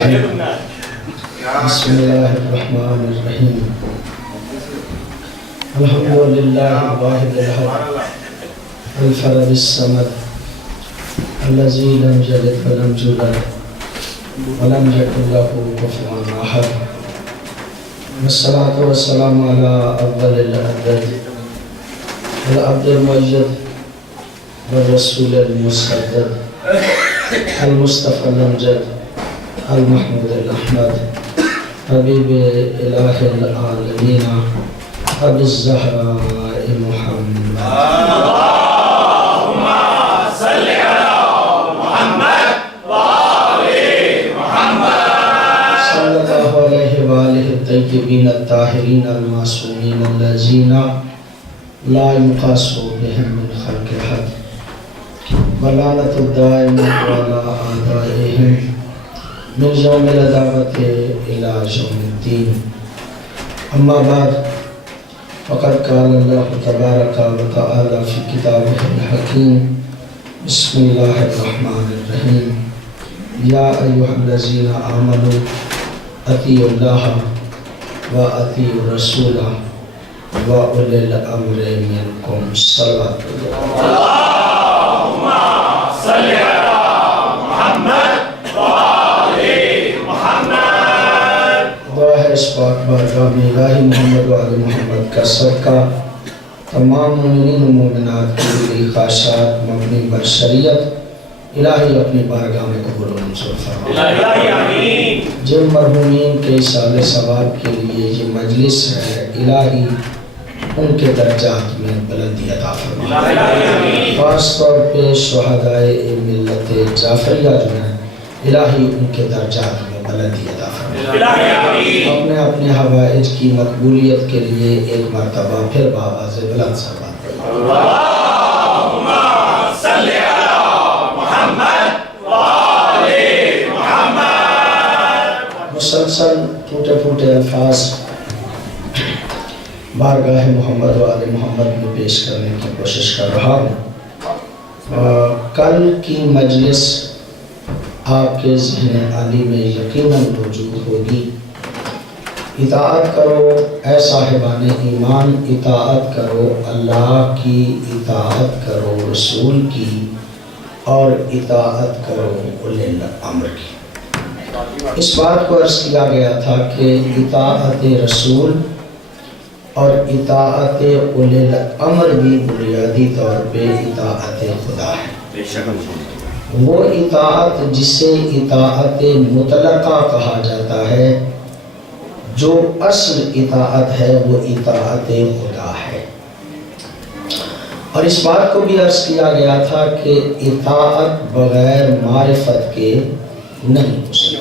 بسم اللہ الرحمن الرحیم الحمدللہ الواحد الاحد الفرد الصمد الذی لم یلد ولم یولد ولم یکن لہ کفوا احد والصلاة والسلام علی افضل العباد العبد المؤید والرسول المسدد المصطفى الامجد المحمود الأحمد حبیب الہ العالمین ابی الزہراء محمد اللہم صلی علی محمد وآل محمد صلی اللہ علیہ وآلہ الطیبین الطاہرین المعصومین الذین لا یقاس بهم من خلق احد ولعنۃ الدائمۃ علی اعدائهم من یوم العداوۃ الی یوم الدین اما بعد فقد قال اللہ تبارک و تعالی فی کتابہ الحکیم بسم اللہ الرحمن الرحیم یا ایھا الذین آمنوا اطیعوا اللہ و اطیعوا الرسول و اولی الامر منکم صلوات اللہ اللہم صلی علی محمد اس پاک بارگاہ میں الہی محمد و آل محمد کا صدقہ تمام مومنین و مومنات کی دلی خواہشات مبنی بر شریعت الہی اپنی بارگاہ میں قبول و منظور فرما۔ جن مرحومین کے اصالِ ثواب کے لیے یہ مجلس ہے الہی ان کے درجات میں بلندی عطا فرما، خاص طور پہ شہدائے ملت جعفریہ جو ہیں الہی ان کے درجات میں بلندی عطا فرما۔ اپنے اپنے حوائج کی مقبولیت کے لیے ایک مرتبہ پھر بآواز بلند سلوات پڑھیں۔ اللہم صلی علی محمد وآل محمد۔ مسلسل ٹوٹے پھوٹے الفاظ بارگاہ محمد و آل محمد میں پیش کرنے کی کوشش کر رہا ہوں۔ کل کی مجلس آپ کے ذہن عالی میں یقیناً موجود ہوگی۔ اطاعت کرو اے صاحبان ایمان، اطاعت کرو اللہ کی، اطاعت کرو رسول کی، اور اطاعت کرو اولی الامر کی۔ اس بات کو عرض کیا گیا تھا کہ اطاعت رسول اور اطاعت اولی الامر بھی بنیادی طور پہ اطاعت خدا ہے۔ وہ اطاعت جسے اطاعت مطلقہ کہا جاتا ہے، جو اصل اطاعت ہے وہ اطاعت خدا ہے۔ اور اس بات کو بھی عرض کیا گیا تھا کہ اطاعت بغیر معرفت کے نہیں ہو سکتی۔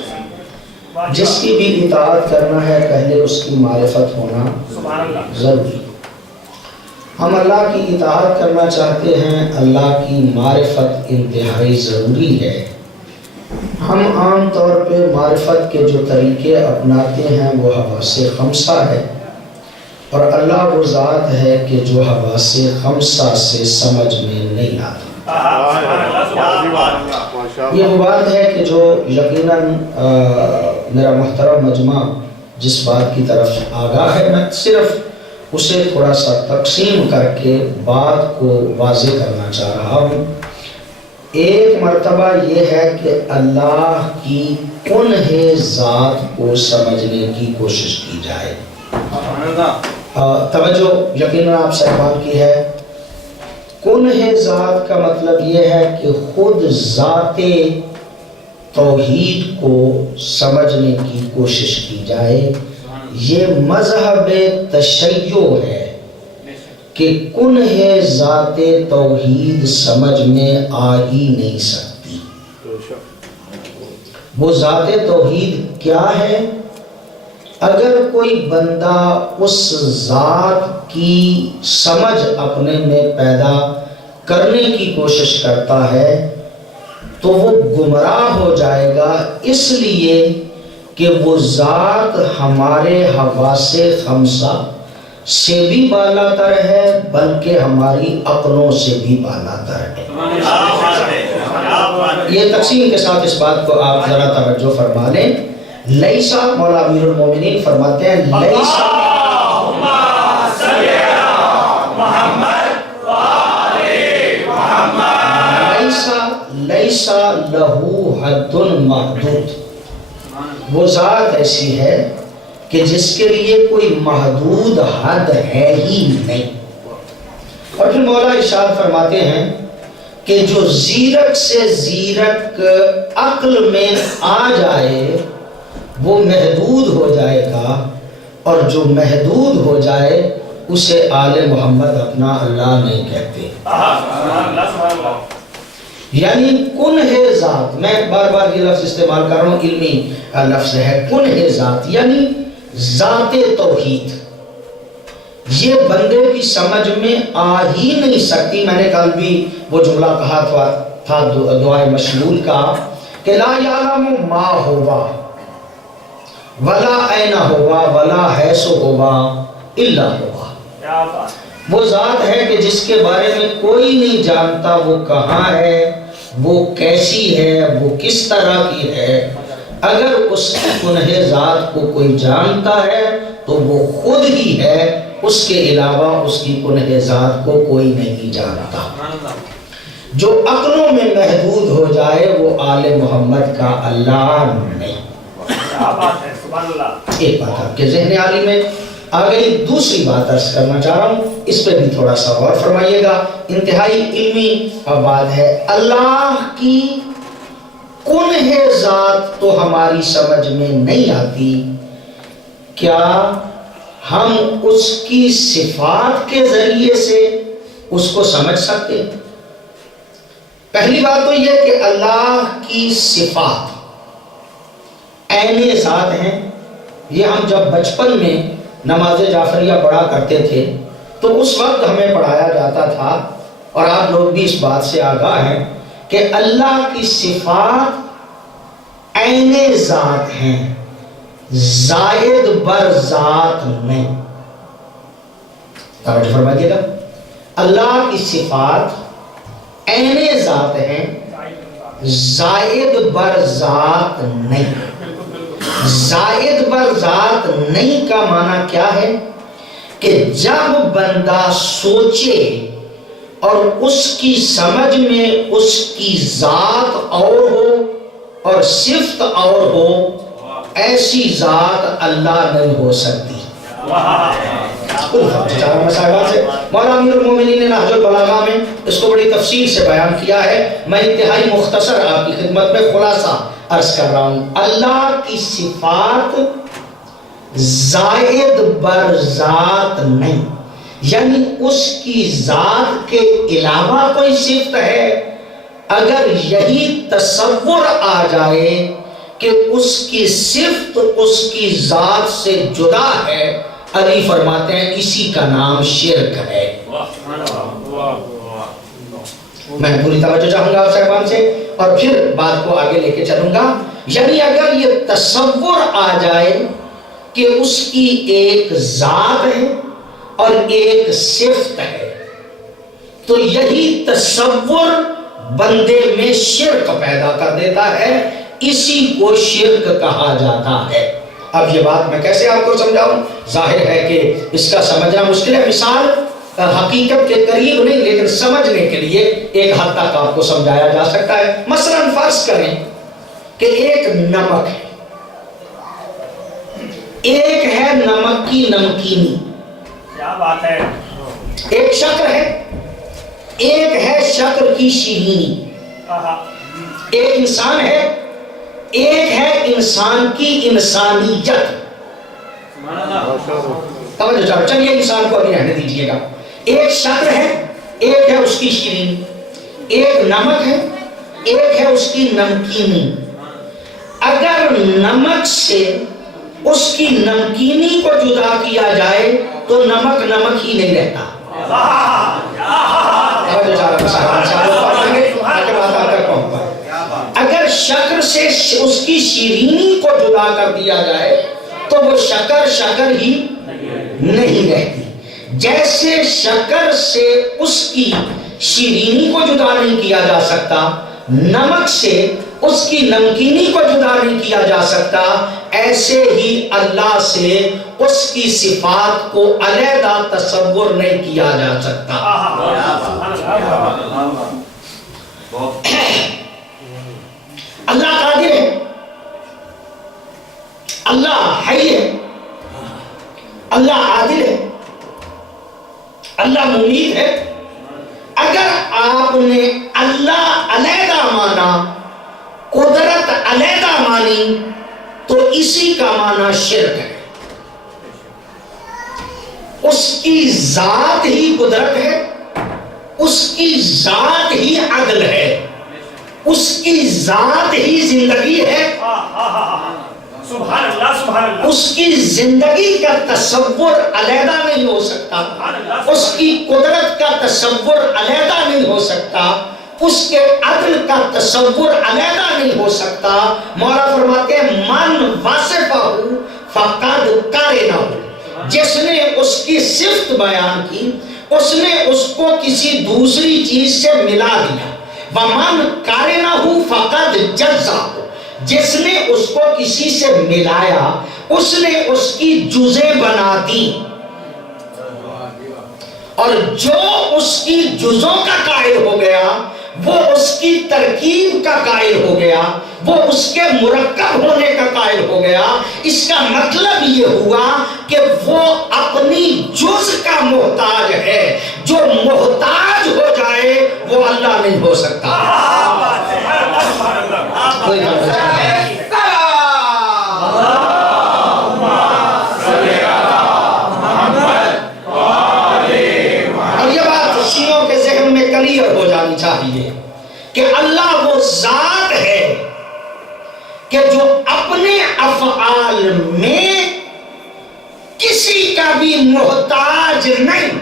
جس کی بھی اطاعت کرنا ہے پہلے اس کی معرفت ہونا ضروری۔ ہم اللہ کی اطاعت کرنا چاہتے ہیں، اللہ کی معرفت انتہائی ضروری ہے۔ ہم عام طور پہ معرفت کے جو طریقے اپناتے ہیں وہ حواس خمسہ ہے، اور اللہ وہ ذات ہے کہ جو حواس خمسہ سے سمجھ میں نہیں آتا۔ یہ وہ بات ہے کہ جو یقیناً میرا محترم مجمع جس بات کی طرف آگاہ ہے، میں صرف اسے تھوڑا سا تقسیم کر کے بات کو واضح کرنا چاہ رہا ہوں۔ ایک مرتبہ یہ ہے کہ اللہ کی کنہ ذات کو سمجھنے کی کوشش کی جائے۔ توجہ یقیناً آپ صاحبان کی ہے۔ کنہ ذات کا مطلب یہ ہے کہ خود ذات توحید کو سمجھنے کی کوشش کی جائے۔ یہ مذہب تشیع ہے کہ کنہ ذات توحید سمجھ میں آ ہی نہیں سکتی۔ وہ ذات توحید کیا ہے؟ اگر کوئی بندہ اس ذات کی سمجھ اپنے میں پیدا کرنے کی کوشش کرتا ہے تو وہ گمراہ ہو جائے گا، اس لیے کہ وہ ذات ہمارے حواس خمسہ سے بھی بالا تر ہے، بلکہ ہماری عقلوں سے بھی بالا تر ہے۔ یہ تقسیم کے ساتھ اس بات کو آپ ذرا توجہ فرما لیں. لیسا، مولا امیر المومنین فرماتے ہیں لیسا اللہم صلی علی محمد وآل محمد. لیسا لہو حد محدود. وہ ذات ایسی ہے کہ جس کے لیے کوئی محدود حد ہے ہی نہیں. اور پھر مولا ارشاد فرماتے ہیں کہ جو زیرک سے زیرک عقل میں آ جائے وہ محدود ہو جائے گا، اور جو محدود ہو جائے اسے آل محمد اپنا اللہ نہیں کہتے. یعنی کنہ ذات، میں بار بار یہ لفظ استعمال کر رہا ہوں، علمی لفظ ہے کنہ ذات، یعنی ذات توحید. یہ بندے کی سمجھ میں آ ہی نہیں سکتی. میں نے کل بھی وہ جملہ کہا تھا دعائے مشمول کا کہ لا یعلم ما ہوا ولا این ہوا ولا حیث ہوا الا ہوا. وہ ذات ہے کہ جس کے بارے میں کوئی نہیں جانتا وہ کہاں ہے، وہ کیسی ہے، وہ کس طرح کی ہے. اگر اس کی کنہ ذات کو کوئی جانتا ہے تو وہ خود ہی ہے، اس کے علاوہ اس کی کنہ ذات کو کوئی نہیں جانتا. جو عقلوں میں محدود ہو جائے وہ آل محمد کا اللہ نہیں. ایک بات آپ کے ذہن عالی میں آ گئی. دوسری بات عرض کرنا چاہ رہا ہوں، اس پہ بھی تھوڑا سا غور فرمائیے گا، انتہائی علمی بات ہے. اللہ کی کنہ ذات تو ہماری سمجھ میں نہیں آتی، کیا ہم اس کی صفات کے ذریعے سے اس کو سمجھ سکتے؟ پہلی بات تو یہ کہ اللہ کی صفات عین ذات ہیں. یہ ہم جب بچپن میں نماز جعفریہ پڑھا کرتے تھے تو اس وقت ہمیں پڑھایا جاتا تھا، اور آپ لوگ بھی اس بات سے آگاہ ہیں کہ اللہ کی صفات عین ذات ہیں، زائد بر ذات نہیں. توجہ فرمائیے گا، اللہ کی صفات عین ذات ہیں، زائد بر ذات نہیں. زائد بر ذات نہیں کا معنی کیا ہے کہ جب بندہ سوچے اور اس کی سمجھ میں اس کی ذات اور ہو اور صفت اور ہو، ایسی ذات اللہ نہیں ہو سکتی. مولا امیر المومنین نے نہج البلاغہ میں اس کو بڑی تفصیل سے بیان کیا ہے. میں انتہائی مختصر آپ کی خدمت میں خلاصہ عرض کر رہا ہوں. اللہ کی صفات زائد بر ذات نہیں، یعنی اس کی ذات کے علاوہ کوئی صفت ہے. اگر یہی تصور آ جائے کہ اس کی صفت اس کی ذات سے جدا ہے، علی فرماتے ہیں اسی کا نام شرک ہے. میں پوری توجہ چاہوں گا آپ صاحبان سے اور پھر بات کو آگے لے کے چلوں گا. یعنی اگر یہ تصور آ جائے کہ اس کی ایک ذات ہے اور ایک صفت ہے تو یہی تصور بندے میں شرک پیدا کر دیتا ہے. اسی کو شرک کہا جاتا ہے. اب یہ بات میں کیسے آپ کو سمجھاؤں؟ ظاہر ہے کہ اس کا سمجھنا مشکل ہے. مثال حقیقت کے قریب نہیں لیکن سمجھنے کے لیے ایک حد تک آپ کو سمجھایا جا سکتا ہے. مثلا فرض کریں کہ ایک نمک ہے، ایک ہے نمک کی نمکینی، کیا بات ہے، ایک شکر ہے، ایک ہے شکر کی شیرینی، ایک انسان ہے، ایک ہے انسان کی انسانیت. توجہ چاہو، چلیے انسان کو ابھی رہنے دیجئے گا. ایک شکر ہے، ایک ہے اس کی شیرینی، ایک نمک ہے، ایک ہے اس کی نمکینی. اگر نمک سے اس کی نمکینی کو جدا کیا جائے تو نمک نمک ہی نہیں رہتا. اگر شکر سے اس کی شیرینی کو جدا کر دیا جائے تو وہ شکر شکر ہی نہیں رہتی. جیسے شکر سے اس کی شیرینی کو جدا نہیں کیا جا سکتا، نمک سے اس کی نمکینی کو جدا نہیں کیا جا سکتا، ایسے ہی اللہ سے اس کی صفات کو علیحدہ تصور نہیں کیا جا سکتا۔ اللہ قادر ہے، اللہ حی ہے، اللہ عادل ہے، اللہ ممید ہے۔ اگر آپ نے اللہ علیحدہ مانا، قدرت علیحدہ مانی، تو اسی کا معنی شرک ہے۔ اس کی ذات ہی قدرت ہے، اس کی ذات ہی عدل ہے، اس کی ذات ہی زندگی ہے۔ سبحان اللہ سبحان اللہ۔ اس کی زندگی کا تصور علیحدہ نہیں ہو سکتا، اس کی قدرت کا تصور علیحدہ نہیں ہو سکتا، اس کے عدل کا تصور علیحدہ نہیں ہو سکتا۔ مولا فرماتے ہیں من واصفہ فقد قارنہ، جس نے اس کی صفت بیان کی اس نے اس کو کسی دوسری چیز سے ملا دیا۔ ومن قارنہ فقد جزا، جس نے اس کو کسی سے ملایا اس نے اس کی جزیں بنا دی، اور جو اس کی جزوں کا قائل ہو گیا وہ اس کی ترکیب کا قائل ہو گیا، وہ اس کے مرکب ہونے کا قائل ہو گیا۔ اس کا مطلب یہ ہوا کہ وہ اپنی جز کا محتاج ہے، جو محتاج ہو جائے وہ اللہ نہیں ہو سکتا۔ کوئی بات نہیں۔ اور یہ بات سینوں کے ذہن میں کلیئر ہو جانی چاہیے کہ اللہ وہ ذات ہے کہ جو اپنے افعال میں کسی کا بھی محتاج نہیں۔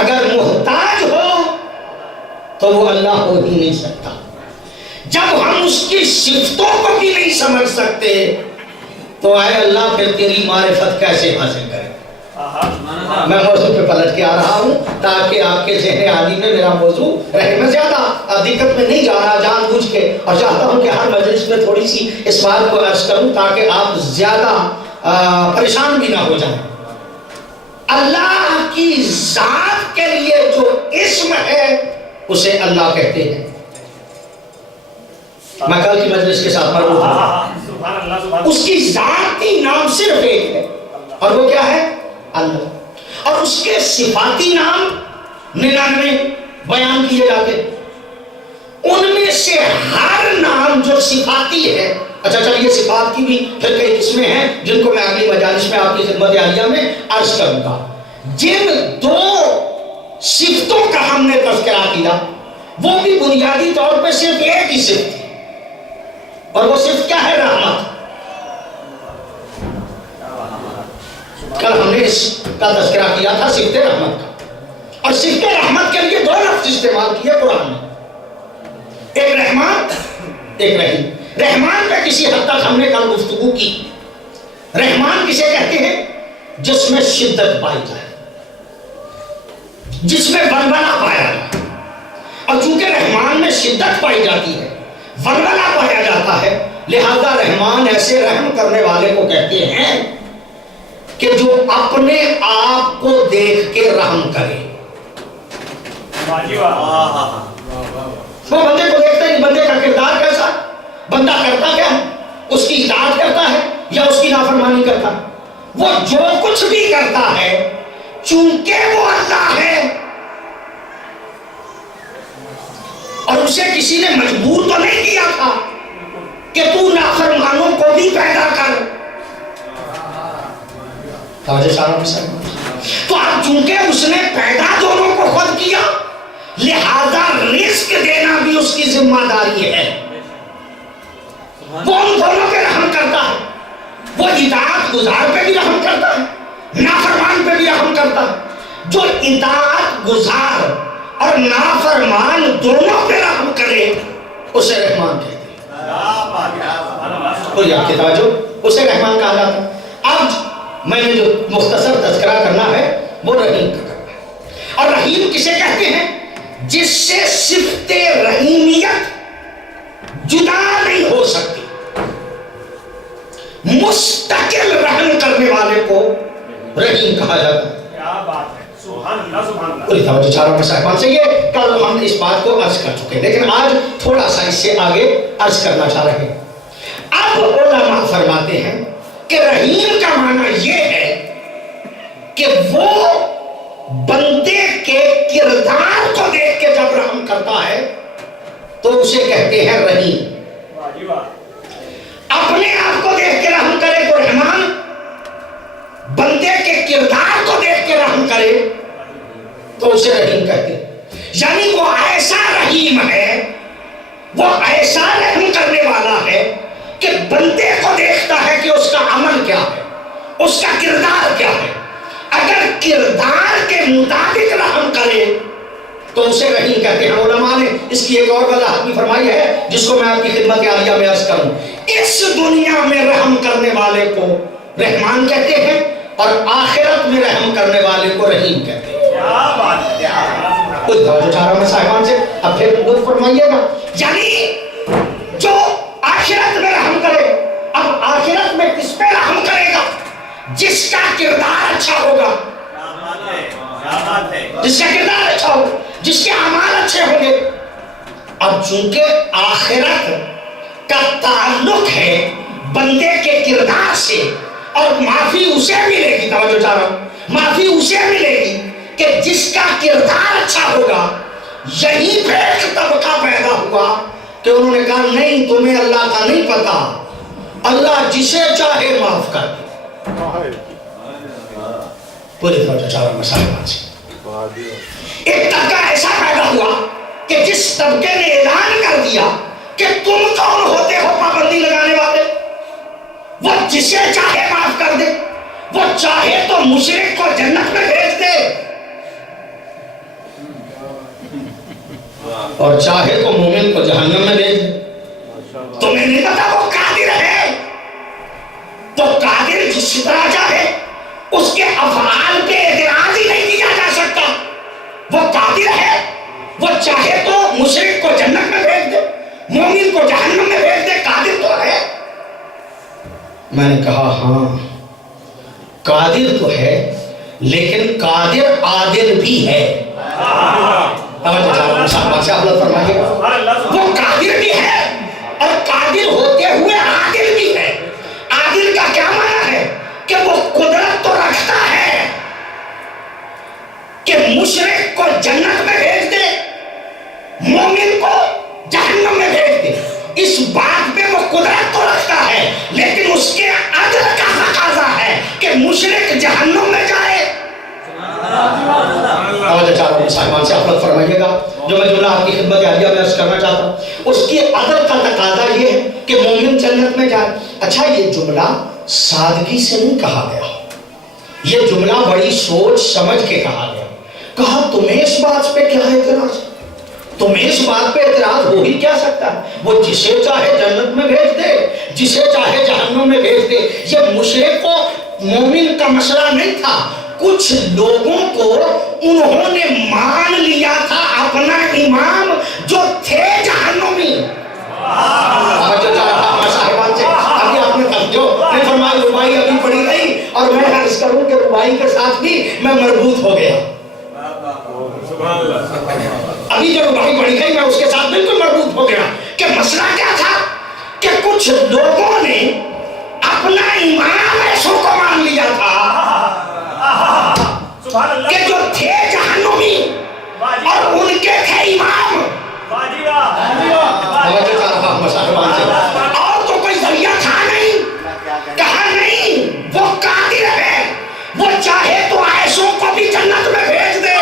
اگر محتاج ہو تو وہ اللہ ہو ہی نہیں سکتا۔ جب ہم اس کی صفتوں کو بھی نہیں سمجھ سکتے تو اے اللہ پھر تیری معرفت کیسے حاصل کریں؟ میں موضوع پہ پلٹ کے آ رہا ہوں تاکہ آپ کے ذہن عالی میں میرا موضوع رہے۔ میں زیادہ دقت میں نہیں جا رہا جان بوجھ کے، اور چاہتا ہوں کہ ہر مجلس میں تھوڑی سی اس بات کو عرض کروں تاکہ آپ زیادہ پریشان بھی نہ ہو جائیں۔ اللہ کی ذات کے لیے جو اسم ہے اسے اللہ کہتے ہیں۔ میں کل کی مجلس کے ساتھ مربوط ہوں۔ اس کی ذاتی نام صرف ایک ہے اور وہ کیا ہے؟ اللہ۔ اور اس کے صفاتی نام 99 بیان کیے جاتے، ان میں سے ہر نام جو صفاتی ہے، اچھا چلیے صفات کی بھی پھر کئی قسمیں ہیں جن کو میں اگلی مجالس میں آپ کی خدمت عالیہ میں عرض کروں گا۔ جن دو صفتوں کا ہم نے تذکرہ کیا وہ بھی بنیادی طور پہ صرف ایک ہی صفت ہے، اور وہ صفت کیا ہے؟ رحمت۔ کل ہم نے اس کا تذکرہ کیا تھا صفت رحمت کا، اور صفت رحمت کے لیے دو لفظ استعمال کیے قرآن میں، ایک رحمان ایک رحیم۔ رحمان پہ کسی حد تک ہم نے کل گفتگو کی۔ رحمان کسے کہتے ہیں؟ جس میں شدت پائی جائے، جس میں ولولہ پایا جائے، اور چونکہ رحمان میں شدت پائی جاتی ہے، ولولہ پایا جاتا ہے، لہذا رحمان ایسے رحم کرنے والے کو کہتے ہیں کہ جو اپنے آپ کو دیکھ کے رحم کرے۔ وہ بندے کو دیکھتے ہیں بندے کا کردار کیسا، بندہ کرتا کیا ہے، اس کی اطاعت کرتا ہے یا اس کی نافرمانی کرتا ہے۔ وہ جو کچھ بھی کرتا ہے چونکہ وہ اللہ ہے، اور اسے کسی نے مجبور تو نہیں کیا تھا کہ تو نافرمانوں کو بھی پیدا کر۔ تو اب چونکہ اس نے پیدا دونوں کو خود کیا لہذا رزق دینا بھی اس کی ذمہ داری ہے۔ وہ ان دونوں پہ رحم کرتا ہے، وہ اطاعت گزار پہ بھی رحم کرتا ہے، نافرمان پہ بھی رحم کرتا ہے۔ جو اطاعت گزار اور نافرمان دونوں پہ رحم کرے اسے رحمان کہتے ہیں۔ کوئی آپ کی توجہ، اسے رحمان کہا جاتا ہے۔ اب میں نے جو مختصر تذکرہ کرنا ہے وہ رحیم کا کرنا ہے۔ اور رحیم کسے کہتے ہیں؟ جس سے صفت رحیمیت جدا نہیں ہو سکتی. مستقل رحم کرنے والے کو رحیم کہا جاتا ہے. کیا بات ہے، سبحان اللہ سبحان اللہ. پوری توجہ چاروں میں صاحبان سے. یہ کل ہم اس بات کو عرض کر چکے، لیکن آج تھوڑا سا اس سے آگے عرض کرنا چاہ رہے ہیں. اب علماء فرماتے ہیں کہ رحیم کا معنی یہ ہے کہ وہ بندے کے کردار کو دیکھ کے جب رحم کرتا ہے تو اسے کہتے ہیں رحیم. واہ جی واہ. اپنے آپ کو دیکھ کے رحم کرے تو رحمان، بندے کے کردار کو دیکھ کے رحم کرے تو اسے رحیم کہتے ہیں. یعنی وہ ایسا رحیم ہے، وہ ایسا رحم کرنے والا ہے کہ بندے کو دیکھتا ہے کہ اس کا عمل کیا ہے، اس کا کردار کیا ہے. اگر کردار کے مطابق رحم کرے تو اسے رحیم کہتے ہیں. علماء نے اس کی ایک اور وضاحت بھی فرمائی ہے جس کو میں آپ کی خدمت عالیہ میں عرض کروں. اس دنیا میں رحم کرنے والے کو رحمان کہتے ہیں اور آخرت میں رحم کرنے والے کو رحیم کہتے ہیں. کیا بات ہے، کیا بات ہے. کچھ توجہ چاروں میں صاحبان سے اب پھر لطف فرمائیے گا. یعنی جو آخرت میں رحم کرے، اب آخرت میں کس پہ رحم کرے گا؟ جس کا کردار اچھا ہوگا، جس کا کردار اچھا ہوگا، جس کے اعمال اچھے ہوں گے. اب چونکہ آخرت کا تعلق ہے بندے کے کردار سے، اور معافی اسے ملے گی. توجہ چاہ رہا ہوں، معافی اسے ملے گی کہ جس کا کردار اچھا ہوگا. یہی پہ ایک طبقہ پیدا ہوا کہ انہوں نے کہا نہیں، تمہیں اللہ کا نہیں پتا، اللہ جسے چاہے معاف کر دے. پوری توجہ چاہ رہا ہوں صاحبان سے. ایک طبقہ ایسا پیدا ہوا کہ جس طبقے نے اعلان کر دیا کہ تم کون ہوتے ہو پابندی لگانے والے، وہ جسے چاہے معاف کر دے، وہ چاہے تو مشرک کو جنت میں بھیج دے اور چاہے تو مومن کو جہنم میں بھیج دے. تمہیں نہیں پتا وہ قادر ہے، تو قادر جس طرح چاہے اس کے افعال پہ اعتراض ہی نہیں کیا جا سکتا. وہ قادر ہے، وہ چاہے تو مشرک کو جنت میں بھیج دے، مومن کو جہنم میں بھیج دے. قادر تو ہے. میں نے کہا ہاں قادر تو ہے، لیکن قادر عادل بھی ہے. وہ قادر بھی ہے اور قادر ہوتے ہوئے عادل بھی ہے. عادل کا کیا معنی ہے؟ کہ وہ قدرت تو رکھتا ہے کہ مشرک کو جنت میں بھیج دے، مومن کو جہنم میں بھیج دے. اس بات پہ وہ قدرت تو رکھتا ہے، لیکن اس کے عدل کا تقاضا ہے کہ مشرک جہنم میں جائے. صاحبان سے آپ فرمائیے گا جو میں جملہ آپ کی خدمت عالیہ میں عرض کرنا چاہتا ہوں، اس کے عدل کا تقاضا یہ ہے کہ مومن جنت میں جائے. اچھا، یہ جملہ سادگی سے نہیں کہا گیا، یہ جملہ بڑی سوچ سمجھ کے کہا گیا. کہا تمہیں اس بات پہ کیا اعتراض؟ تمہیں اس بات پہ اعتراض ہو ہی کیا سکتا ہے؟ وہ جسے چاہے جنت میں بھیج دے، جسے چاہے جہنم میں بھیج دے. یہ مشرک کو مومن کا مسئلہ نہیں تھا. کچھ لوگوں کو انہوں نے مان لیا تھا اپنا امام جو تھے جہنمی. ابھی آپ نے فرمایا ربائی ابھی پڑھی گئی اور میں عرض کروں کہ ربائی کے ساتھ بھی میں مربوط ہو گیا. ابھی جو ربائی پڑھی گئی میں اس کے ساتھ بالکل مربوط ہو گیا. کہ مسئلہ کیا تھا کہ کچھ لوگوں نے اپنا امام ایسوں کو مان لیا تھا کہ جو تھے جہنمی اور ان کے تھے امام. اور تو کوئی ذریعہ تھا نہیں. کہا نہیں، وہ قادر ہے، وہ چاہے تو عائشوں کو بھی جنت میں بھیج دے،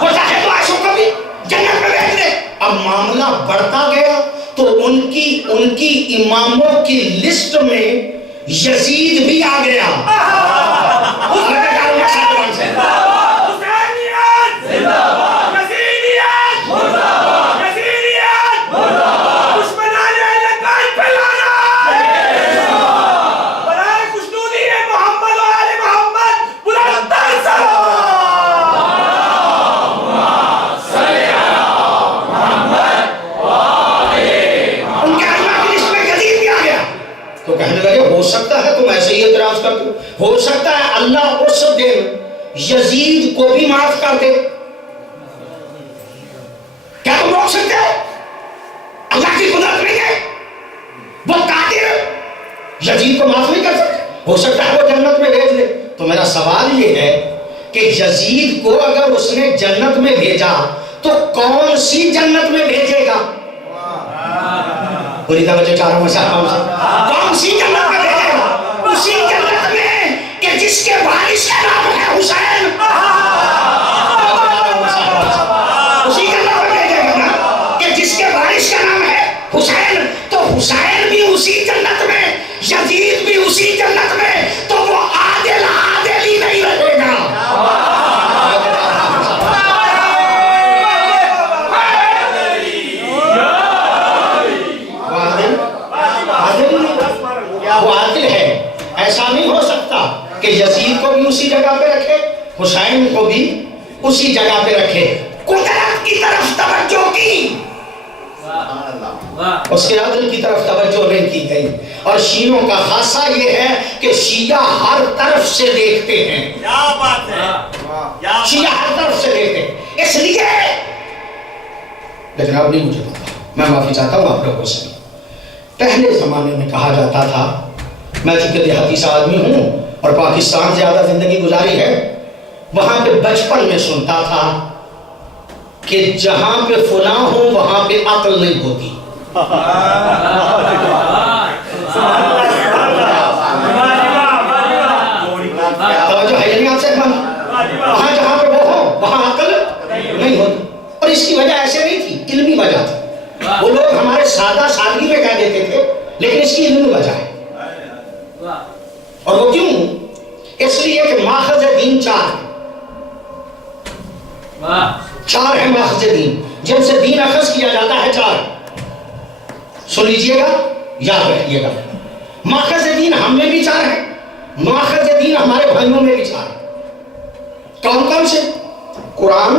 وہ چاہے تو عائشوں کو بھی جنت میں بھیج دے. اب معاملہ بڑھتا گیا تو ان کی اماموں کی لسٹ میں یزید بھی آ گیا. میں صحیح اعتراض کرتا ہوں، ہو سکتا ہے اللہ اس دن یزید کو بھی معاف کر دے. کیا تم روک سکتے ہو؟ اللہ کی قدرت نہیں ہے، وہ قادر یزید کو معاف نہیں کر سکتے. ہو سکتا ہے وہ جنت میں بھیج دے. تو میرا سوال یہ ہے کہ یزید کو اگر اس نے جنت میں بھیجا تو کون سی جنت میں بھیجے گا؟ پوری توجہ چاروں میں کون سی جنت میں بھیجے گا؟ اسی جنت میں کہ جس کے وارث کا نام ہے حسین. اسی جنت میں بھیجے گا نا کہ جس کے وارث کا نام ہے حسین. تو حسین بھی اسی جنت میں، یزید بھی اسی جنت میں، تو وہ عادل عادل ہی نہیں رہے گا. وہ عادل ہے. ایسا نہیں ہو سکتا کہ یزید کو بھی اسی جگہ پہ رکھے، حسین کو بھی اسی جگہ پہ رکھے. قدرت کی طرف توجہ کی، اس کے عدل کی طرف توجہ نہیں کی گئی. اور شیعوں کا خاصہ یہ ہے کہ شیعہ ہر طرف سے دیکھتے ہیں. کیا بات ہے، شیعہ ہر طرف سے دیکھتے ہیں. اس لیے لیکن اب نہیں مجھے پتا، میں معافی چاہتا ہوں آپ لوگوں سے. پہلے زمانے میں کہا جاتا تھا، میں چونکہ دیہاتی سا آدمی ہوں اور پاکستان زیادہ زندگی گزاری ہے، وہاں پہ بچپن میں سنتا تھا کہ جہاں پہ فلاں ہو وہاں پہ عقل نہیں ہوتی. توجہ ہے نہیں آپ سے؟ وہاں جہاں پہ وہ ہو وہاں عقل نہیں ہوتی. اور اس کی وجہ ایسے نہیں تھی، علمی وجہ تھی. وہ لوگ ہمارے سادہ سادگی میں کہہ دیتے تھے، لیکن اس کی علمی وجہ ہے. اور وہ کیوں؟ اس لیے کہ ماخذ دین چار ہے ماخذ دین جن سے دین اخذ کیا جاتا ہے. چار سن لیجئے گا، یاد رکھیے گا. ماخذ دین ہم میں بھی چار ہے، ماخذ دین ہمارے بھائیوں میں بھی چار ہے. کون کون سے؟ قرآن،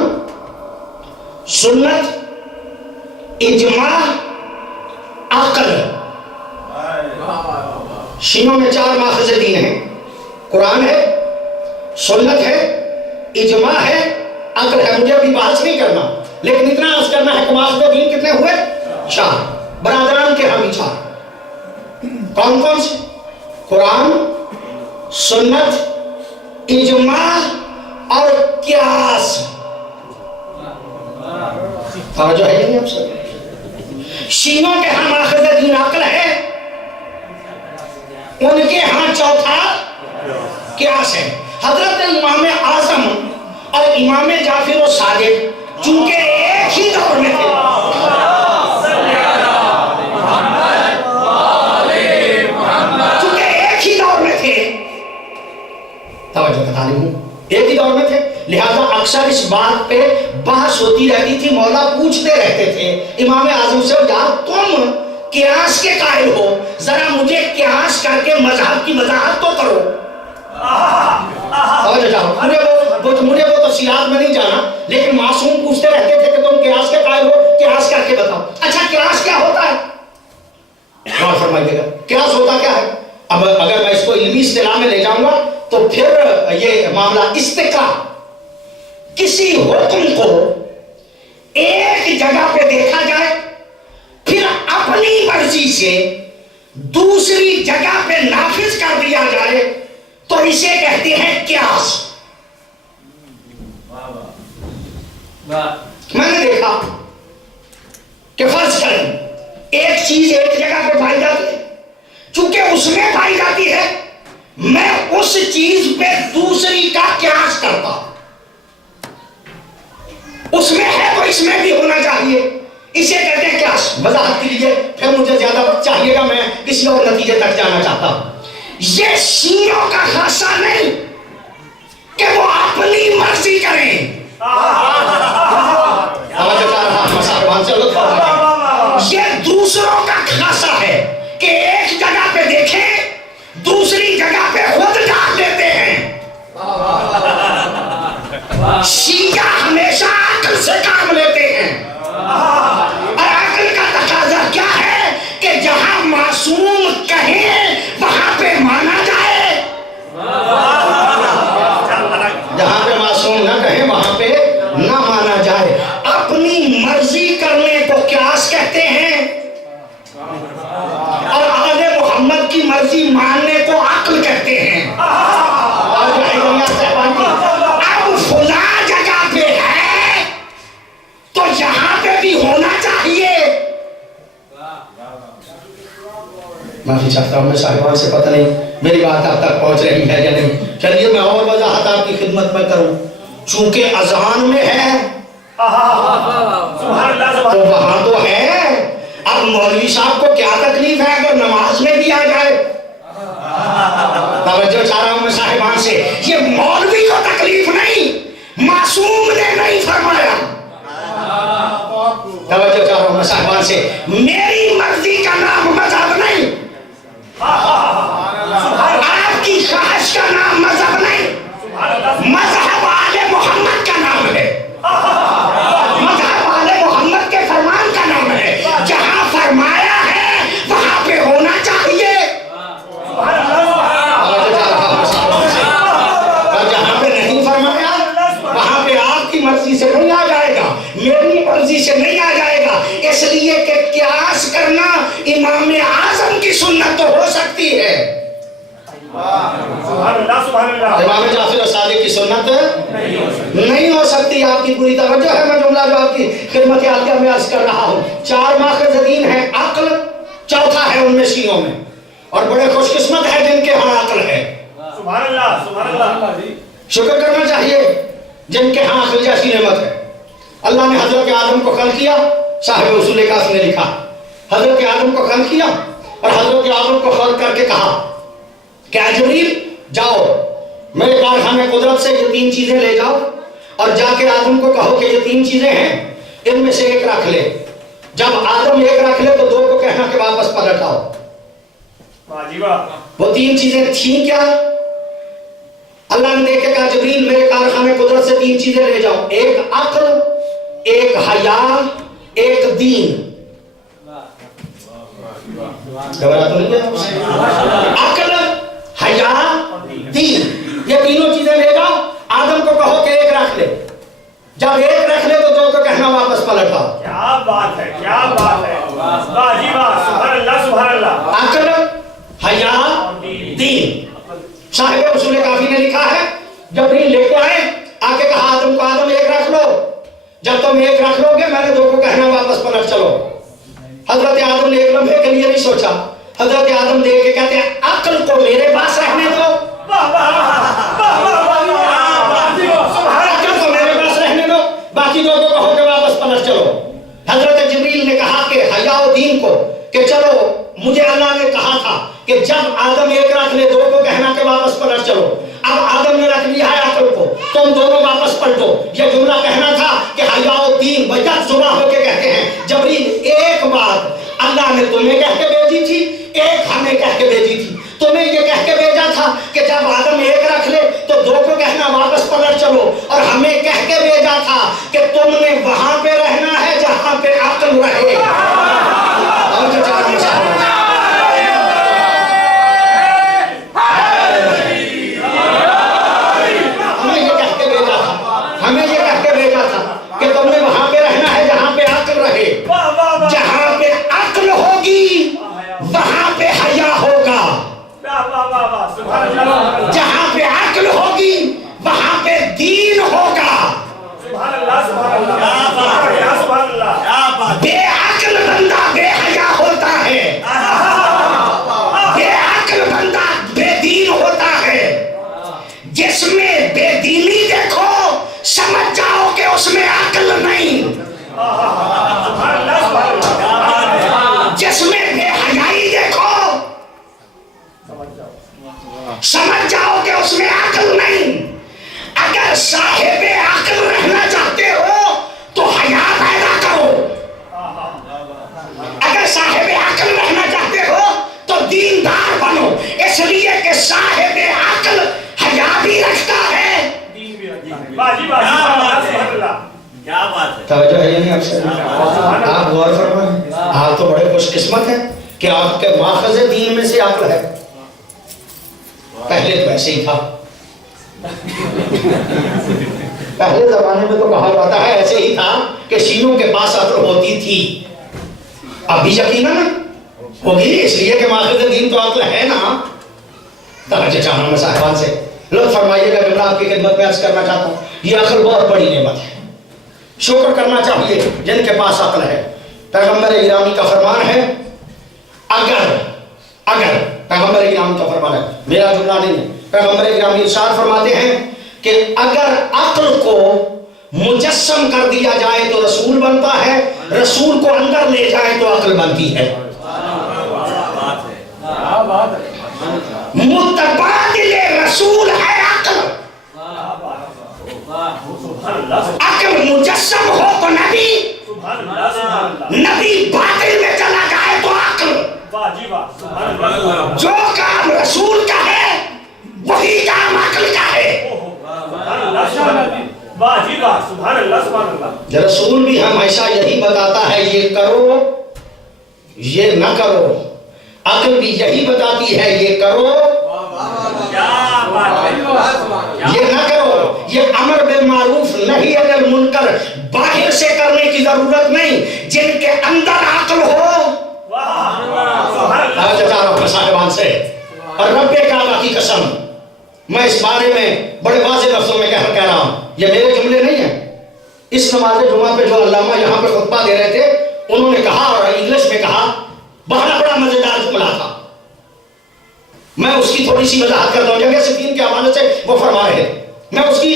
سنت، اجماع، عقل. شیعوں میں چار ماخذ دین ہیں. قرآن ہے، سنت ہے، اجماع ہے، عقل ہے. مجھے ابھی بحث نہیں کرنا، لیکن اتنا عرض کرنا ہے کہ ماخذ دین کتنے ہوئے؟ چار. برادران کے ہم چار. کون کون سے؟ قرآن، سنت، اجماع اور قیاس. توجہ ہے نہیں آپ سے؟ شیعوں کے ہاں ماخذ دین عقل ہے، ان کے ہاں چوتھا قیاس ہے. حضرت امام اعظم اور امام جعفر الصادق چونکہ ایک ہی دور میں تھے، چونکہ ایک ہی دور میں تھے، توجہ کا طالب ہوں، ایک ہی دور میں تھے، لہذا اکثر اس بات پہ بحث ہوتی رہتی تھی. مولا پوچھتے رہتے تھے امام اعظم سے، یار تم قیاس کے قائل ہو، ذرا مجھے قیاس کر کے مذہب کی وضاحت تو کرو. مجھے وہ تفصیلات میں نہیں جانا، لیکن معصوم پوچھتے رہتے تھے کہ تم قیاس کے قائل ہو، قیاس کر کے بتاؤ. اچھا قیاس کیا ہوتا ہے؟ غور فرمائیے گا، قیاس ہوتا کیا ہے؟ اب اگر میں اس کو علمی اصطلاح میں لے جاؤں گا تو پھر یہ معاملہ استقراء، کسی حکم کو ایک جگہ پہ دیکھا جائے پھر اپنی مرضی سے دوسری جگہ پہ نافذ کر دیا جائے تو اسے کہتے ہیں قیاس. میں نے دیکھا کہ فرض کریں ایک چیز ایک جگہ پہ پائی جاتی ہے، چونکہ اس میں پائی جاتی ہے میں اس چیز پہ دوسری کا قیاس کرتا. اس میں ہے تو اس میں بھی ہونا چاہیے، اسے کہتے ہیں قیاس. وضاحت کے لیے پھر مجھے زیادہ وقت چاہیے گا، میں کسی اور نتیجے تک جانا چاہتا ہوں. یہ شیعوں کا خاصہ نہیں کہ وہ اپنی مرضی کریں. یہ دوسروں کا خاصہ ہے کہ ایک جگہ پہ دیکھیں دوسری جگہ پہ خود ڈال دیتے ہیں. شیعہ ہمیشہ عقل سے کام لیتے ہیں، اور عقل کا تقاضا کیا ہے کہ جہاں معصوم کہیں وہاں پہ مانا جائے، مرضی ماننے کو عقل کہتے ہیں. اب فلاں جگہ پہ ہے تو یہاں پہ بھی ہونا چاہیے. معافی چاہتا ہوں میں صاحبان سے، پتہ نہیں میری بات آپ تک پہنچ رہی ہے یا نہیں. چلیے میں اور وضاحت آپ کی خدمت میں کروں. چونکہ اذان میں ہے تو وہاں تو ہے. اب مولوی صاحب کو کیا تکلیف ہے اگر نماز میں بھی آ جائے؟ توجہ چاہ رہا ہوں میں صاحبان سے، یہ مولوی کو تکلیف نہیں، معصوم نے نہیں فرمایا. توجہ چاہ رہا ہوں میں صاحبان سے، میری مرضی کا نام مذہب نہیں، آپ کی خواہش کا نام مذہب نہیں. مذہب آل محمد کا نام ہے، مذہب آل محمد کے فرمان کا نام ہے. جہاں فرمایا ہے وہاں پہ ہونا چاہیے، اور جہاں پہ نہیں فرمایا وہاں پہ آپ کی مرضی سے نہیں آ جائے گا، میری مرضی سے نہیں آ جائے گا. اس لیے کہ قیاس کرنا امام اعظم کی سنت تو ہو سکتی ہے، امام جعفر صادق کی سنت نہیں ہو سکتی. آپ کی پوری توجہ ہے. میں جملہ جو آپ کی خدمت عالیہ میں عرض کر رہا ہوں، 4 ماخذ دین ہیں، عقل چوتھا ہے ان میں شیعوں میں، اور بڑے خوش قسمت ہے جن کے ہاں عقل ہے. سبحان اللہ سبحان اللہ. شکر کرنا چاہیے جن کے ہاں عقل جیسی نعمت ہے. اللہ نے حضرت آدم کو خلق کیا، صاحب اصول کافی نے لکھا، حضرت آدم کو خلق کیا اور حضرت آدم کو خلق کر کے کہا کہ جبریل جاؤ میرے کارخانے قدرت سے یہ 3 چیزیں لے جاؤ اور جا کے آدم کو کہو کہ یہ 3 چیزیں ہیں، ان میں سے ایک رکھ لے. جب آدم ایک رکھ لے تو 2 کو کہنا کہ واپس پلٹ آؤ. وہ 3 چیزیں تھیں کیا؟ اللہ نے دیکھ کے کہا جبریل میرے کارخانے قدرت سے 3 چیزیں لے جاؤ، ایک عقل، ایک حیا، ایک دین. عقل، حیا، دین، یہ تینوں چیزیں لے جاؤ. آدم کو کہو کہ ایک رکھ لے. جب ایک رکھ لے تو 2 کو کہنا واپس پلٹ آؤ. کیا بات ہے، کیا بات ہے، واہ جی واہ، سبحان اللہ سبحان اللہ. عقل، حیا، دین. صاحب اصول کافی نے لکھا ہے جبریل لے کے آئے، آ کے کہا آدم کو آدم ایک رکھ لو. جب تم ایک رکھ لو گے میں نے 2 کو کہنا واپس پلٹ چلو. حضرت آدم نے ایک لمحے کے لیے نہیں سوچا. حضرت آدم دیکھ کے کہتے ہیں عقل کو میرے پاس رہنے دو، عقل کو میرے پاس رہنے دو، باقی 2 کو کہو کہ واپس پلٹ چلو. حضرت جبریل نے کہا کہ حیا و دین کو کہ چلو مجھے اللہ نے کہا تھا کہ جب آدم ایک رکھ لے 2 کو کہنا کہ واپس پلٹ چلو. اب آدم نے رکھ لیا ہے عقل کو، تم دونوں واپس پلٹو. یہ جملہ کہنا تھا کہ حیا و دین بجت زباں ہو کے کہتے ہیں. جبریل ایک بات اللہ نے تمہیں کہہ کے بھیجی تھی، ایک ہمیں کہہ کے بھیجی تھی. تمہیں یہ کہہ کے بھیجا تھا کہ جب آدم ایک رکھ لے تو 2 کو کہنا واپس پلٹ چلو، اور ہمیں کہہ کے بھیجا تھا کہ تم نے وہاں پہ رہنا ہے جہاں پہ عقل رہے. ہمیں یہ کہہ کے بھیجا تھا کہ تم نے وہاں پہ رہنا ہے جہاں پہ عقل رہے. جہاں پہ عقل ہوگی وہاں پہ حیا ہوگا، جہاں پہ عقل ہوگی وہاں پہ دین ہوگا. بے عقل بندہ بے حیا ہوتا ہے، بے عقل بندہ بے دین ہوتا ہے. جس میں بے دینی دیکھو سمجھ جاؤ کہ اس میں عقل نہیں. جس میں بے حیائی دیکھو سمجھ جاؤ کہ اس میں عقل نہیں. اگر صاحب عقل رہنا چاہتے ہو تو حیا پیدا کرو، اگر صاحب عقل رہنا چاہتے ہو تو دیندار بنو. اس لیے کہ صاحب عقل حیا بھی رکھتا ہے. کیا بات ہے، توجہ ہے یا نہیں آپ سے؟ آپ غور فرمائیں. آپ تو بڑے خوش قسمت ہیں کہ آپ کے ماخذ دین میں سے عقل ہے. پہلے تو ایسے ہی تھا، پہلے زمانے میں تو کہا جاتا ہے ایسے ہی تھا کہ شیعوں کے پاس عقل ہوتی تھی. اب بھی یقیناً ہوگی اس لیے کہ ماخذ دین تو عقل ہے نا. توجہ چاہوں میں صاحبان سے لوگ فرمائیے گا جملہ آپ کی خدمت میں عرض کرنا چاہتا ہوں. یہ عقل بہت بڑی نعمت ہے, شکر کرنا چاہیے جن کے پاس عقل ہے. پیغمبر گرامی کا فرمان ہے, اگر پیغمبر گرامی کا فرمان ہے, میرا جملہ نہیں ہے, پیغمبر گرامی ارشاد فرماتے ہیں کہ اگر عقل کو مجسم کر دیا جائے تو رسول بنتا ہے, رسول کو اندر لے جائے تو عقل بنتی ہے. متبادل رسول ہے عقل. عقل مجسم ہو تو نبی, نبی باطل میں چلا جائے تو عقل. جو کام رسول کا ہے وہی کام عقل کا ہے. رسول بھی ہمیشہ یہی بتاتا ہے یہ کرو یہ نہ کرو, عقل بھی یہی بتاتی ہے یہ کرو یہ نہ کرو. یہ امر بالمعروف نہی عن المنکر باہر سے کرنے کی ضرورت نہیں, جن کے اندر عقل ہو. صاحبان سے اور رب کعبہ کی قسم, میں اس بارے میں بڑے واضح لفظوں میں کہہ رہا ہوں, یہ میرے جملے نہیں ہیں. اس نماز جمعہ پہ جو علامہ یہاں پہ خطبہ دے رہے تھے انہوں نے کہا اور انگلش میں کہا, بڑا مزیدار جملہ تھا. میں اس کی تھوڑی سی وضاحت کرتا ہوں. جنگ صفین کے حوالے سے وہ فرما رہے ہیں, میں اس کی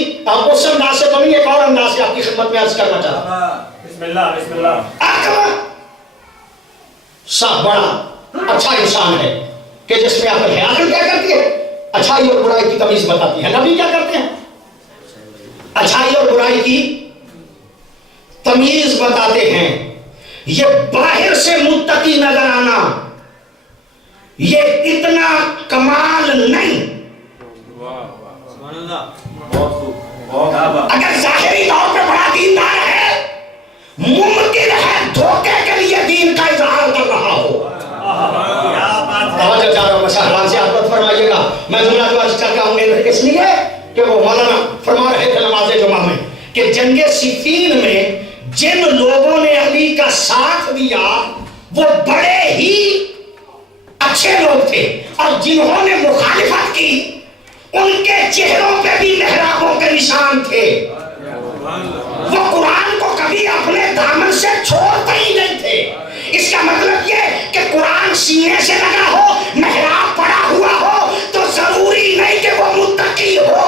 اس انداز سے تو نہیں ایک اور انداز سے آپ کی خدمت میں عرض کرنا چاہتا ہوں. بسم اللہ. عقل صاحب بڑا اچھا انسان ہے کہ جس میں عقل ہے. عقل کیا کرتی ہے؟ اچھائی اور برائی کی تمیز بتاتی ہے. نبی کیا کرتے ہیں؟ اچھائی اور برائی کی تمیز بتاتے ہیں. یہ باہر سے متقی نظر آنا یہ اتنا کمال نہیں. اگر ظاہری طور پہ بڑا دیندار ہے, ممکن ہے دھوکے کے لیے دین کا اظہار کر رہا ہو. مساحران سے عبادت فرمائیے گا. میں جملہ جو عرض کر رہا ہوں اس لیے کہ وہ مولانا فرما رہے تھے نماز جمعہ میں کہ جنگ صفین میں جن لوگوں نے علی کا ساتھ دیا وہ بڑے ہی اچھے لوگ تھے, اور جنہوں نے مخالفت کی ان کے چہروں پہ بھی محرابوں کے نشان تھے. وہ قرآن کو کبھی اپنے دامن سے چھوڑتے ہی نہیں تھے. اس کا مطلب یہ کہ قرآن سینے سے لگا ہو, محراب پڑا ہوا ہو تو ضروری نہیں کہ وہ متقی ہو.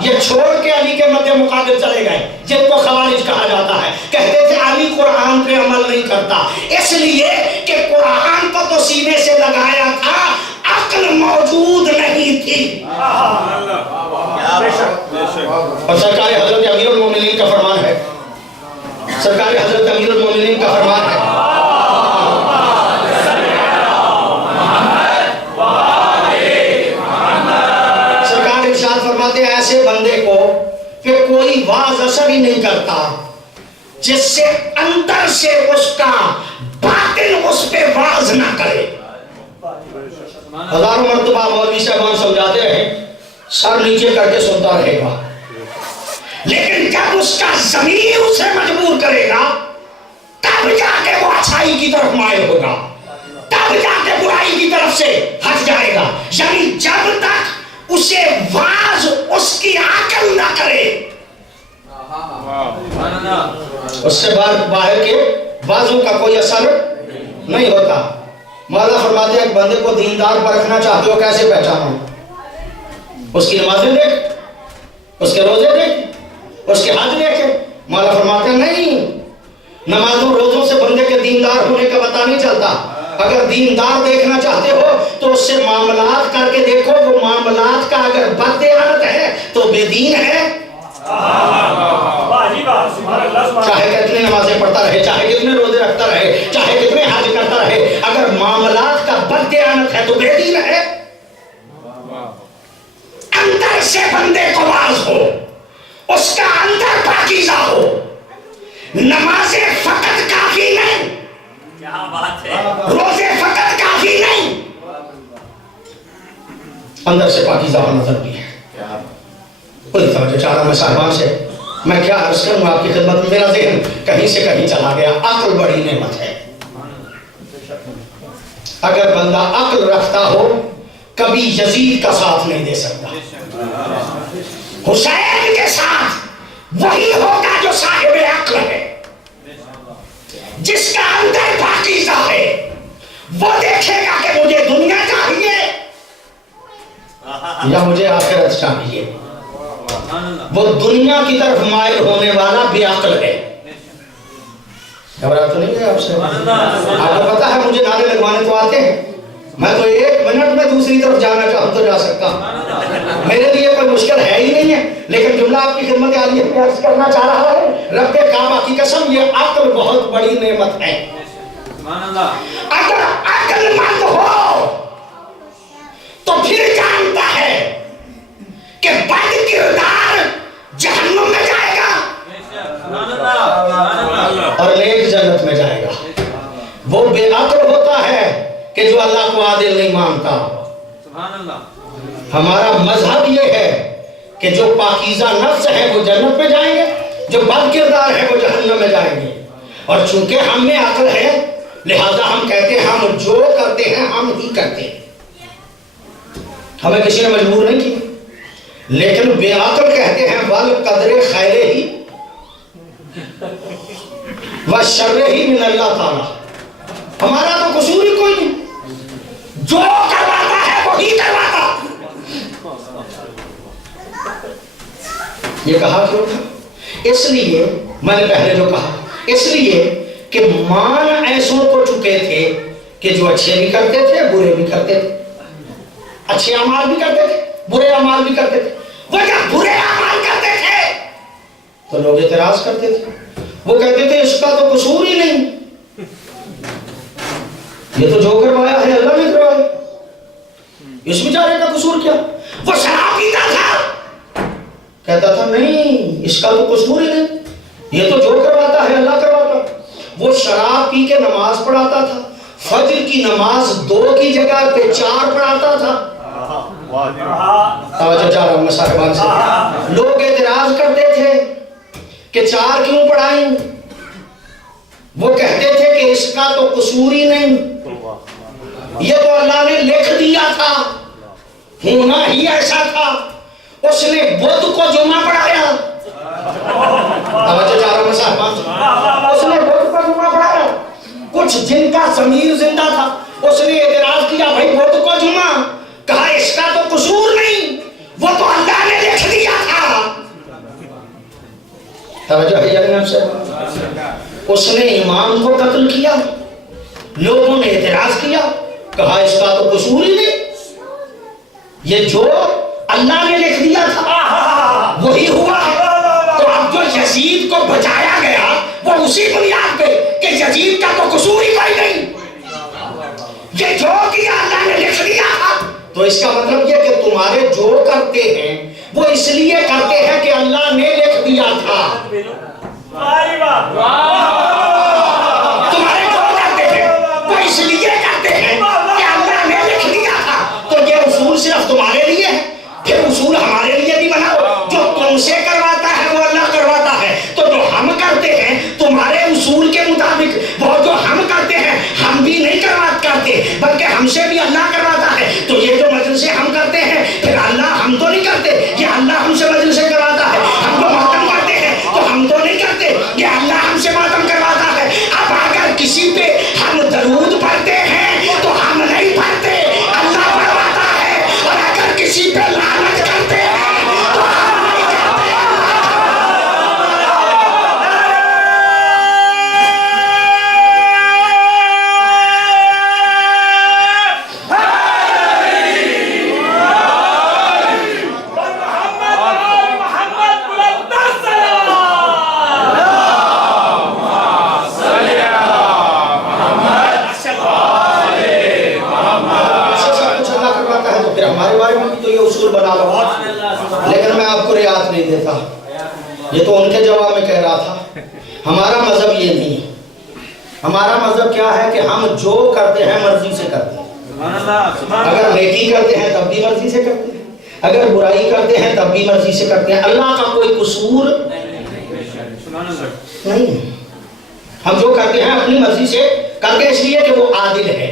یہ چھوڑ کے علی کے مد مقابل چلے گئے جن کو خوارج کہا جاتا ہے. کہتے تھے علی قرآن پہ عمل نہیں کرتا, اس لیے کہ قرآن کو تو سینے سے لگایا تھا, عقل موجود نہیں تھی. اور سرکار حضرت امیر المومنین کا فرمان ہے, سرکار حضرت امیر المومنین کا فرمان ہے, سرکار ارشاد فرماتے ہیں ایسے بندے کو کہ کوئی واز اثر ہی نہیں کرتا جس سے اندر سے اس کا باطن اس پہ واز نہ کرے. ہزاروں مرتبہ مولوی صاحبان سمجھاتے رہے, سر نیچے کر کے سنتا رہے گا, لیکن جب اس کا ضمیر اسے مجبور کرے گا تب جا کے وہ اچھائی کی طرف مائل ہوگا, تب جا کے برائی کی طرف سے ہٹ جائے گا. یعنی جب تک اسے واز اس کی عقل نہ کرے اس سے باہر کے بازوں کا کوئی اثر نہیں ہوتا. مولا فرماتے ہیں ایک بندے کو دیندار پرکھنا چاہتے ہو کیسے پہچانو؟ اس کی نمازیں دیکھ, اس کے روزے دیکھ, اس کے حج دیکھ. مولا فرماتے ہیں نہیں, نمازوں روزوں سے بندے کے دیندار ہونے کا پتہ نہیں چلتا. اگر دیندار دیکھنا چاہتے ہو تو اس سے معاملات کر کے دیکھو, وہ معاملات کا اگر بد دیانت ہے تو بے دین ہے. چاہے کتنی نمازیں پڑھتا رہے, چاہے کتنے روزے رکھتا رہے, چاہے کتنے حج کرتا رہے, اگر معاملات کا بد دیانت ہے تو بے دین ہے. اندر سے بندے کو باز ہو, اس کا اندر پاکیزہ ہو. نمازیں فقط کافی نہیں, روزے فقط کافی نہیں, اندر سے پاکیزہ ہونا ضروری ہے. کوئی توجہ چاہ رہا میں صاحبان سے, میں کیا عرض کروں آپ کی خدمت میں، میرا ذہن کہیں سے کہیں چلا گیا. عقل بڑی نعمت ہے. اگر بندہ عقل رکھتا ہو کبھی یزید کا ساتھ نہیں دے سکتا. حسین کے ساتھ وہی ہوگا جو صاحب عقل ہے، جس کا اندر پاکیزہ ہے. وہ دیکھے گا کہ مجھے دنیا چاہیے یا مجھے آخرت چاہیے. وہ دنیا کی طرف مائل ہونے والا بے عقل ہے. گھبرا تو نہیں ہے آپ سے؟ آپ کو پتا ہے مجھے نعرے لگوانے تو آتے ہیں، میں تو 1 منٹ میں دوسری طرف جانا چاہوں تو جا سکتا ہوں، میرے لیے کوئی مشکل ہے ہی نہیں ہے. لیکن جملہ آپ کی خدمت عالیہ میں عرض کرنا چاہ رہا ہے، رب کعبہ کی قسم یہ عقل بہت بڑی نعمت ہے. اگر عقل مند ہو تو پھر جانتا ہے کہ بد کردار جہنم میں جائے گا اور نیک جنت میں جائے گا. وہ بے عقل ہوتا ہے کہ جو اللہ کو عادل نہیں مانتا. ہمارا مذہب یہ ہے کہ جو پاکیزہ نفس ہے وہ جنت میں جائیں گے، جو بد کردار ہے وہ جہنم میں جائیں گے. اور چونکہ ہم میں عقل ہے لہذا ہم کہتے ہیں ہم جو کرتے ہیں ہم ہی کرتے ہیں، ہمیں کسی نے مجبور نہیں کی. لیکن بے عقل کہتے ہیں والقدر خیر ہی والشر ہی من اللہ تعالی. ہمارا تو قصور ہی کوئی نہیں، جو کرواتا ہے وہی کرواتا. یہ کہا کیوں تھا؟ اس لیے میں نے پہلے جو کہا، اس لیے کہ مان ایسوں کو چکے تھے کہ جو اچھے بھی کرتے تھے برے بھی کرتے تھے، اچھے اعمال بھی کرتے تھے برے اعمال بھی کرتے تھے. وہ جب برے اعمال کرتے تھے تو لوگ اعتراض کرتے تھے، وہ کہتے تھے اس کا تو قصور ہی نہیں، یہ تو جو کروایا ہے اللہ نے کروایا، اس بیچارے کا قصور کیا؟ وہ شراب پیتا تھا، کہتا تھا نہیں اس کا تو قصور ہی نہیں، یہ تو جو کرواتا ہے اللہ کرواتا. وہ شراب پی کے نماز پڑھاتا تھا، فجر کی نماز 2 کی جگہ پہ 4 پڑھاتا تھا. توجہ چاہ رہا ہوں میں صاحبان سے. لوگ اعتراض کرتے تھے کہ 4 کیوں پڑھائیں؟ وہ کہتے تھے کہ اس کا تو قصور ہی نہیں، یہ تو اللہ نے لکھ دیا تھا، ہونا ہی ایسا تھا. اس نے بدھ کو جمعہ پڑھایا. توجہ چاہ رہا ہوں میں صاحبان سے. اس نے بدھ کو جمعہ پڑھایا. کچھ جن کا ضمیر زندہ تھا اس نے اعتراض کیا بھائی بدھ کو جمعہ، کہا اس کا تو قصور نہیں، وہ تو اللہ نے لکھ دیا تھا. توجہ ہے یا نہیں سے؟ اس نے امام کو قتل کیا، لوگوں نے اعتراض کیا، کہا اس کا تو قصور ہی نہیں، یہ جو اللہ نے لکھ دیا تھا وہی ہوا. تو اب جو یزید کو بچایا گیا وہ اسی بنیاد پہ کہ یزید کا تو قصور ہی کوئی نہیں، یہ جو کیا اللہ نے لکھ دیا. تو اس کا مطلب یہ کہ تمہارے جو کرتے ہیں وہ اس لیے کرتے ہیں کہ اللہ نے لکھ دیا تھا. تمہارے جو کرتے ہیں وہ اس لیے کرتے ہیں کہ اللہ نے لکھ دیا تھا. تو یہ اصول صرف تمہارے لیے ہے، پھر اصول ہمارے لیے بھی بناؤ. جو تم سے کرواتا ہے وہ اللہ کرواتا ہے. تو جو ہم کرتے ہیں تمہارے اصول کے مطابق وہ جو ہم کرتے ہیں ہم بھی نہیں کرتے بلکہ ہم سے بھی اللہ کرواتا ہے. تو یہ جو مجلسیں ہم کرتے ہیں پھر اللہ ہم تو نہیں کرتے، یہ اللہ ہم سے مجلسیں کرواتا ہے. ہم تو ماتم کرتے ہیں تو ہم تو نہیں کرتے، یہ اللہ ہم سے ماتم کرواتا ہے. اب اگر کسی پہ ہم درود پڑھتے ہیں تو ہم نہیں پڑھتے، اللہ پڑھواتا ہے. اور اگر کسی پہ لعنت کرتے ہیں تو ہم نہیں کرتے. ہمارے بارے میں بھی تو یہ اصول بنا لو، لیکن میں آپ کو رعایت نہیں دیتا. یہ تو ان کے جواب میں کہہ رہا تھا. ہمارا مذہب یہ نہیں ہے. ہمارا مذہب کیا ہے کہ ہم جو کرتے ہیں مرضی سے کرتے ہیں. اگر نیکی کرتے ہیں تب بھی مرضی سے کرتے ہیں، اگر برائی کرتے ہیں تب بھی مرضی سے کرتے ہیں. اللہ کا کوئی قصور نہیں، ہم جو کرتے ہیں اپنی مرضی سے کرتے ہیں، اس لیے کہ وہ عادل ہے،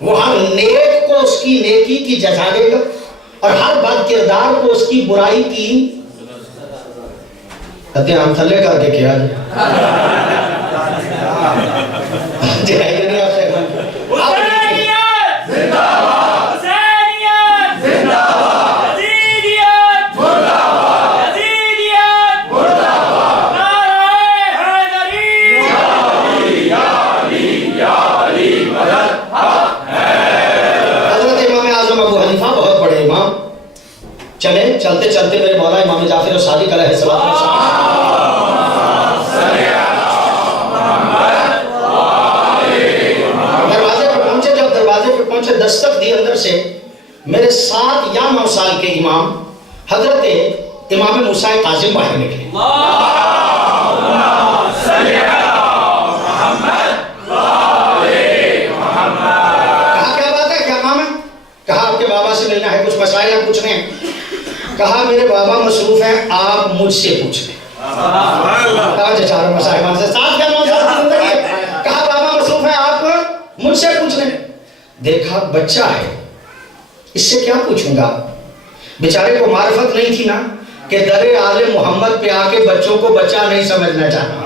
وہ ہر نیک کو اس کی نیکی کی جزا دے گا اور ہر بد کردار کو اس کی برائی کی کہتے ہیں ہم تھلے کر کے کیا چلتے چلتے میرے مولا امام جعفر صادق علیہ السلام دروازے پر پہنچے، جب دروازے پر پہنچے دستک دی اندر سے میرے 7 یا 9 سال کے امام حضرت امام موسیٰ کاظم باہر نکلے۔ کہا کیا بات ہے، کیا کام ہے؟ کہا آپ کے بابا سے ملنا ہے، کچھ مسائل پوچھنے ہیں۔ کہا میرے بابا مصروف ہیں، آپ مجھ سے پوچھ لیں۔ کہا بابا مصروف ہیں، آپ مجھ سے پوچھ لیں۔ دیکھا بچہ ہے، اس سے کیا پوچھوں گا؟ بیچارے کو معرفت نہیں تھی نا کہ در آل محمد پہ آ کے بچوں کو بچہ نہیں سمجھنا چاہتا،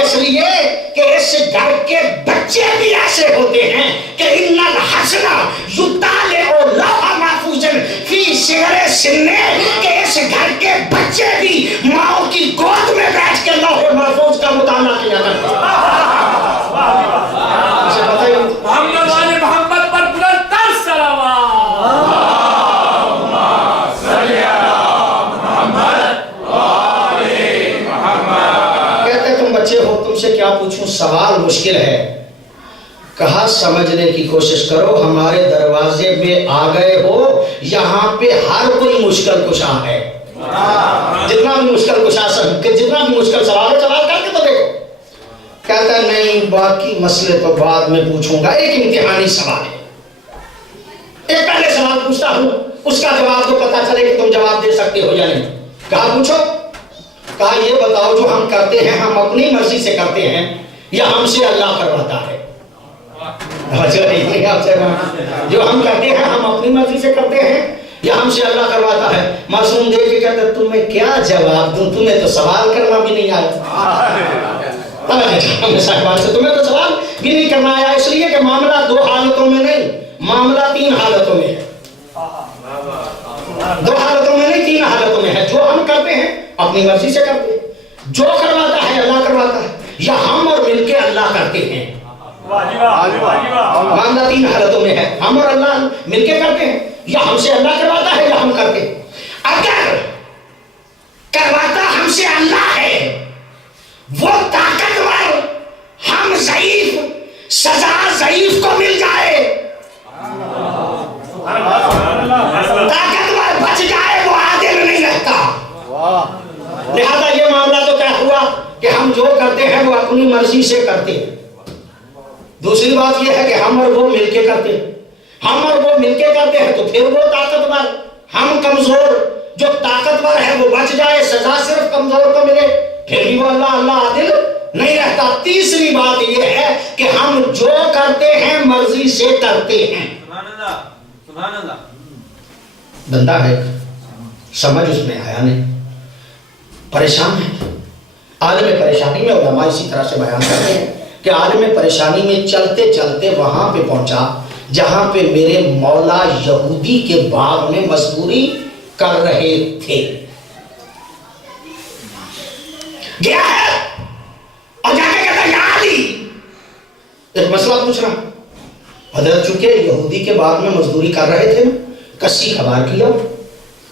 اس لیے کہ اس گھر کے بچے بھی ایسے ہوتے ہیں کہ ان الحسن یطالع لوح محفوظ فی صغر سنہ، کہ اس گھر کے بچے بھی ماں کی گود میں بیٹھ کے لوح محفوظ کا مطالعہ کیا کرتے ہیں۔ محمد والے محمد پر بلند تر صلوات۔ تم سے کیا پوچھوں، سوال مشکل ہے۔ کہا سمجھنے کی کوشش کرو، ہمارے دروازے میں آ گئے ہو، یہاں پہ ہر کوئی مشکل کشا ہے، جتنا بھی مشکل کشا جتنا بھی مشکل سوال ہے، سوال کر کے تو دیکھو۔ کہتا ہے نہیں، باقی مسئلے تو بعد میں پوچھوں گا، ایک امتحانی سوال ہے، ایک پہلے سوال پوچھتا ہوں، اس کا جواب تو پتا چلے کہ تم جواب دے سکتے ہو یا نہیں۔ کہا پوچھو۔ کہا یہ بتاؤ جو ہم کرتے ہیں ہم اپنی مرضی سے کرتے ہیں یا ہم سے اللہ کرواتا ہے؟ جو ہم کرتے ہیں ہم اپنی مرضی سے کرتے ہیں یا ہم سے اللہ کرواتا ہے؟ معصوم دیکھ کے کہتا ہے تمہیں کیا جواب دوں، تمہیں تو سوال کرنا بھی نہیں آیا۔ تمہیں تو سوال بھی نہیں کرنا آیا، اس لیے کہ معاملہ 2 حالتوں میں نہیں، معاملہ 3 حالتوں میں ہے۔ 2 حالتوں میں نہیں، 3 حالتوں میں ہے۔ جو ہم کرتے ہیں اپنی مرضی سے کرتے ہیں، جو کرواتا ہے اللہ کرواتا ہے، یا ہم اور مل کے اللہ کرتے ہیں۔ معاملہ 3 حالتوں میں ہے، ہم اور اللہ مل کے کرتے ہیں، یا ہم سے اللہ کرواتا ہے یا ہم کرتے ہیں۔ اگر کرواتا ہم سے اللہ ہے، وہ طاقتور، ہم ضعیف، سزا ضعیف کو مل جائے، طاقتور بچ جائے، وہ عادل نہیں رہتا۔ لہذا یہ معاملہ تو کیا ہوا کہ ہم جو کرتے ہیں وہ اپنی مرضی سے کرتے ہیں۔ دوسری بات یہ ہے کہ ہم اور وہ مل کے کرتے ہیں، ہم اور وہ مل کے کرتے ہیں تو پھر وہ طاقتور، ہم کمزور، جو طاقتور ہے وہ بچ جائے، سزا صرف کمزور کو ملے، پھر بھی وہ اللہ عادل نہیں رہتا۔ تیسری بات یہ ہے کہ ہم جو کرتے ہیں مرضی سے کرتے ہیں۔ سبحان اللہ۔ بندہ ہے، سمجھ اس میں آیا نہیں، پریشان ہے، عالم پریشانی میں۔ علماء اسی طرح سے بیان کرتے ہیں کہ عالم پریشانی میں چلتے چلتے وہاں پہ پہنچا جہاں پہ میرے مولا یہودی کے باغ میں مزدوری کر رہے تھے۔ گیا ہے اور جا کے کہتا یا علی، ایک مسئلہ پوچھ رہا۔ حضرت چونکہ یہودی کے باغ میں مزدوری کر رہے تھے، کسی خبر کیا،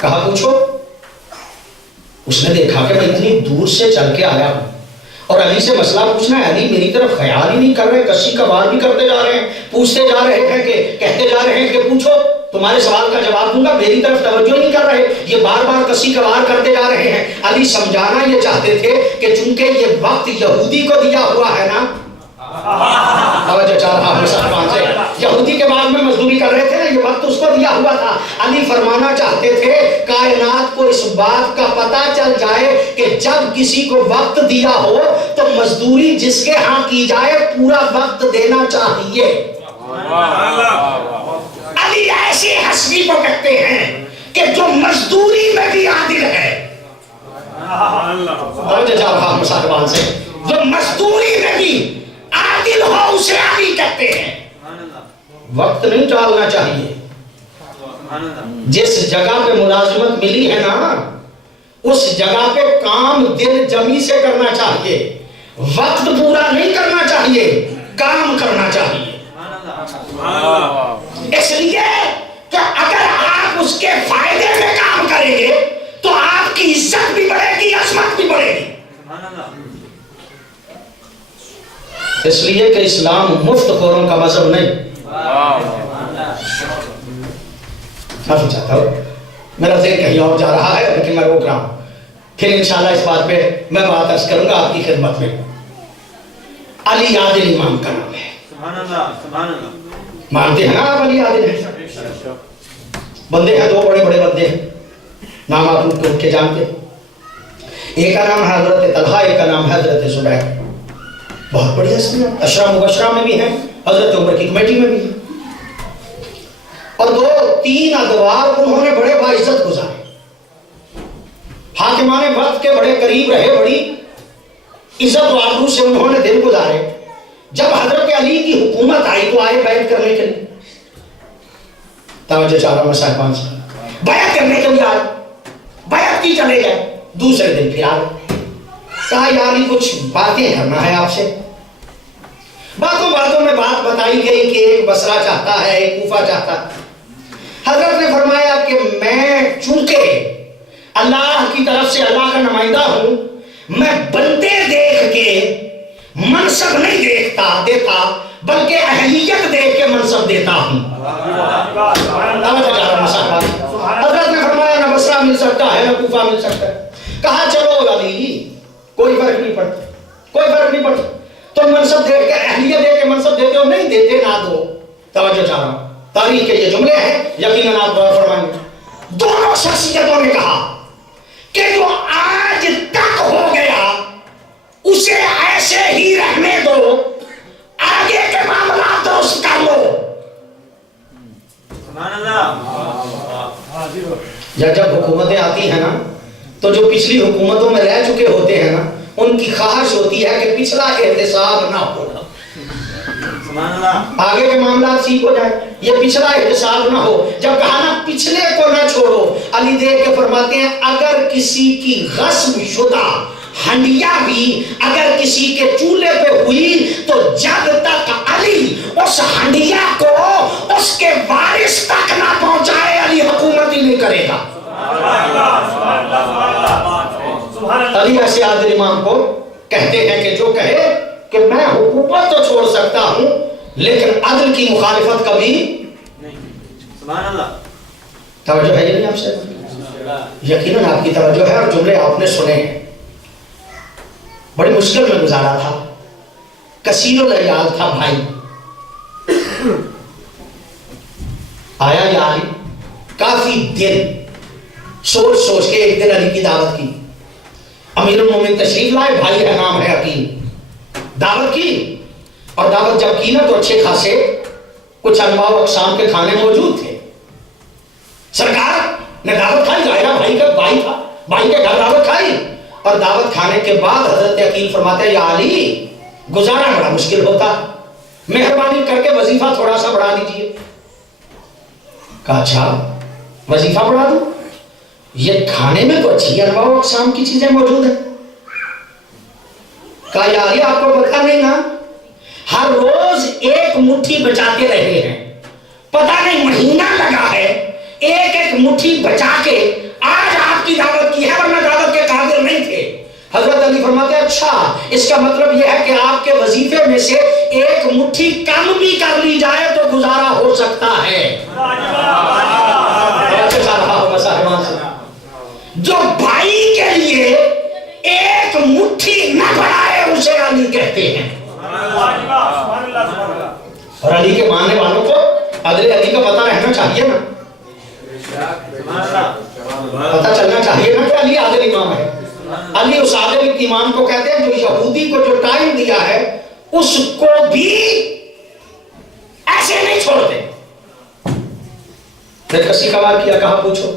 کہا پوچھو۔ اس نے دیکھا کہ میں اتنی دور سے چل کے آیا ہوں اور علی سے مسئلہ پوچھنا ہے، علی میری طرف خیال ہی نہیں کر رہے، کسی کبھار بھی کرتے جا رہے ہیں، پوچھتے جا رہے ہیں کہ کہتے جا رہے ہیں کہ پوچھو تمہارے سوال کا جواب دوں گا، میری طرف توجہ نہیں کر رہے، یہ بار بار کسی کبھار کرتے جا رہے ہیں۔ علی سمجھانا یہ چاہتے تھے کہ چونکہ یہ وقت یہودی کو دیا ہوا ہے نا، توجہ چاہ رہا ہوں صاحبان سے. یہودی کے بعد میں مزدوری کر رہے تھے نا, یہ وقت اس کو دیا ہوا تھا. علی فرمانا چاہتے تھے کائنات کو اس بات کا پتہ چل جائے کہ جب کسی کو وقت دیا ہو تو مزدوری جس کے ہاں کی جائے پورا وقت دینا چاہیے. علی ایسی حسبی کو کہتے ہیں کہ جو مزدوری میں بھی عادل ہے. توجہ چاہ رہا ہوں صاحبان سے, جو مزدوری میں بھی عادل ہو اسے علی کہتے ہیں. وقت نہیں ٹالنا چاہیے. جس جگہ پہ ملازمت ملی ہے نا اس جگہ پہ کام دل جمی سے کرنا چاہیے. وقت پورا نہیں کرنا چاہیے, کام کرنا چاہیے. اس لیے کہ اگر آپ اس کے فائدے میں کام کریں گے تو آپ کی عزت بھی بڑھے گی, عظمت بھی بڑھے گی. اس لیے کہ اسلام مفت خوروں کا مذہب نہیں. معافی چاہتا ہوں, میرا ذہن کہیں اور جا رہا ہے لیکن میں روک رہا ہوں. پھر انشاءاللہ اس بات پہ میں بات عرض کروں گا آپ کی خدمت میں. علی عادل امام کا نام ہے. مانتے ہیں نا آپ علی عادل ہیں؟ بندے ہیں, دو بڑے بڑے بندے ہیں, نام آپ ان کو جانتے. ایک کا نام ہے حضرت طلحہ, ایک کا نام ہے حضرت زبیر. بہت بڑی ہستیاں, عشرہ مبشرہ میں بھی ہیں, حضرت عمر کی کمیٹی میں بھی ہیں. اور دو تین ادوار انہوں نے بڑے باعزت گزارے. حاکمان وقت کے بڑے قریب رہے, بڑی عزت و آبرو سے انہوں نے دن گزارے. جب حضرت علی کی حکومت آئی تو آئے بیعت کرنے کے لیے. توجہ چاہ رہا ہوں صاحبان سے, بیعت کرنے کے لیے آئے, بیعت کی چلے گئے. دوسرے دن پھر آئے, کہا یار کچھ باتیں کرنا ہے آپ سے. باتوں میں بات بتائی گئی کہ ایک بصرہ چاہتا ہے, ایک کوفہ چاہتا ہے. حضرت نے فرمایا کہ میں چونکہ اللہ کی طرف سے اللہ کا نمائندہ ہوں, میں بندے دیکھ کے منصب نہیں دیتا بلکہ اہلیت دیکھ کے منصب دیتا ہوں. حضرت نے فرمایا نہ بصرہ مل سکتا ہے نہ کوفہ مل سکتا ہے. کہا چلو علی کوئی فرق نہیں پڑتا, کوئی فرق نہیں پڑتا. تم منصب دیکھ کے اہلیت دیکھ کے منصب دیتے ہو, نہیں دیتے نہ دو. توجہ چاہ رہا ہوں, تاریخ کے یہ جملے ہیں, یقیناً آپ غور فرمائیں گے. دونوں شخصیتوں نے کہا کہ جو آج تک ہو گیا اسے ایسے ہی رہنے دو, آگے کے معاملات درست کر لو. یا جب حکومتیں آتی ہیں نا تو جو پچھلی حکومتوں میں رہ چکے ہوتے ہیں نا ان کی خواہش ہوتی ہے کہ پچھلا احتساب نہ ہو, آگے کے معاملات ٹھیک ہو جائیں, یہ پچھلا احتساب نہ ہو. جب کہا نا پچھلے کو نہ چھوڑو, علی دیکھ کے فرماتے ہیں اگر کسی کی غصب شدہ ہنڈیا بھی اگر کسی کے چولہے پہ ہوئی تو جب تک علی اس ہنڈیا کو اس کے وارث تک نہ پہنچائے علی حکومت ہی نہیں کرے گا. علی ایسے عادل امام کو کہتے ہیں کہ جو کہے کہ میں حکومت تو چھوڑ سکتا ہوں لیکن عدل کی مخالفت کبھی نہیں. سبحان اللہ. توجہ ہے یہ نہیں آپ سے؟ یقیناً آپ کی توجہ ہے, اور جملے آپ نے سنے ہیں. بڑی مشکل میں گزارا تھا, کثیر العیال تھا بھائی. آیا یا علی, کافی دن سوچ کے ایک دن علی کی دعوت کی. امیر المومنین تشریف لائے, بھائی کا نام ہے عقیل. دعوت کی, اور دعوت جب کی نا تو اچھے خاصے کچھ انواع و اقسام کے کھانے موجود تھے. سرکار نے دعوت کھائی, ظاہرہ بھائی کا بھائی تھا, بھائی کے گھر دعوت کھائی. اور دعوت کھانے کے بعد حضرت عقیل فرماتے ہیں یا علی گزارا بڑا مشکل ہوتا, مہربانی کر کے وظیفہ تھوڑا سا بڑھا دیجئے. کہا اچھا وظیفہ بڑھا دوں, یہ کھانے میں تو اچھی انواع و اقسام کی چیزیں موجود ہیں. کہا یا علی آپ کو پتہ نہیں نا, ہر روز ایک مٹھی بچاتے رہے ہیں, پتہ نہیں مہینہ لگا ہے ایک ایک مٹھی بچا کے آج آپ کی دعوت کی ہے, ورنہ دعوت کے قادر نہیں تھے. حضرت علی فرماتے ہیں اچھا اس کا مطلب یہ ہے کہ آپ کے وظیفے میں سے ایک مٹھی کم بھی کر لی جائے تو گزارا ہو سکتا ہے. جو بھائی کے لیے ایک مٹھی نہ بڑھائے اسے علی کہتے ہیں. چاہیے نا, پتہ چلنا چاہیے نا کہ علی عادل امام ہے. علی اس عادل امام کو کہتے ہیں جو یہودی کو جو ٹائم دیا ہے اس کو بھی ایسے نہیں چھوڑتے. پھر کسی سوال کیا, کہا پوچھو,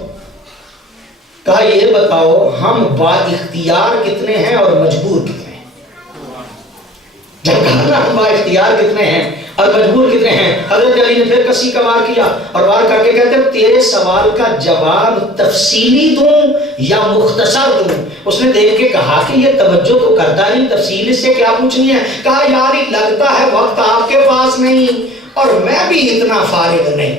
کہا یہ بتاؤ ہم با اختیار کتنے ہیں اور مجبور کتنے ہیں. جب کہا نا ہم با اختیار کتنے ہیں اور مجبور کتنے ہیں, حضرت علی نے پھر کسی کا وار کیا اور وار کر کے کہتے ہیں تیرے سوال کا جواب تفصیلی دوں یا مختصر دوں. اس نے دیکھ کے کہا کہ یہ توجہ تو کرتا نہیں, تفصیل سے کیا پوچھنی ہے. کہا یار لگتا ہے وقت آپ کے پاس نہیں اور میں بھی اتنا فارغ نہیں.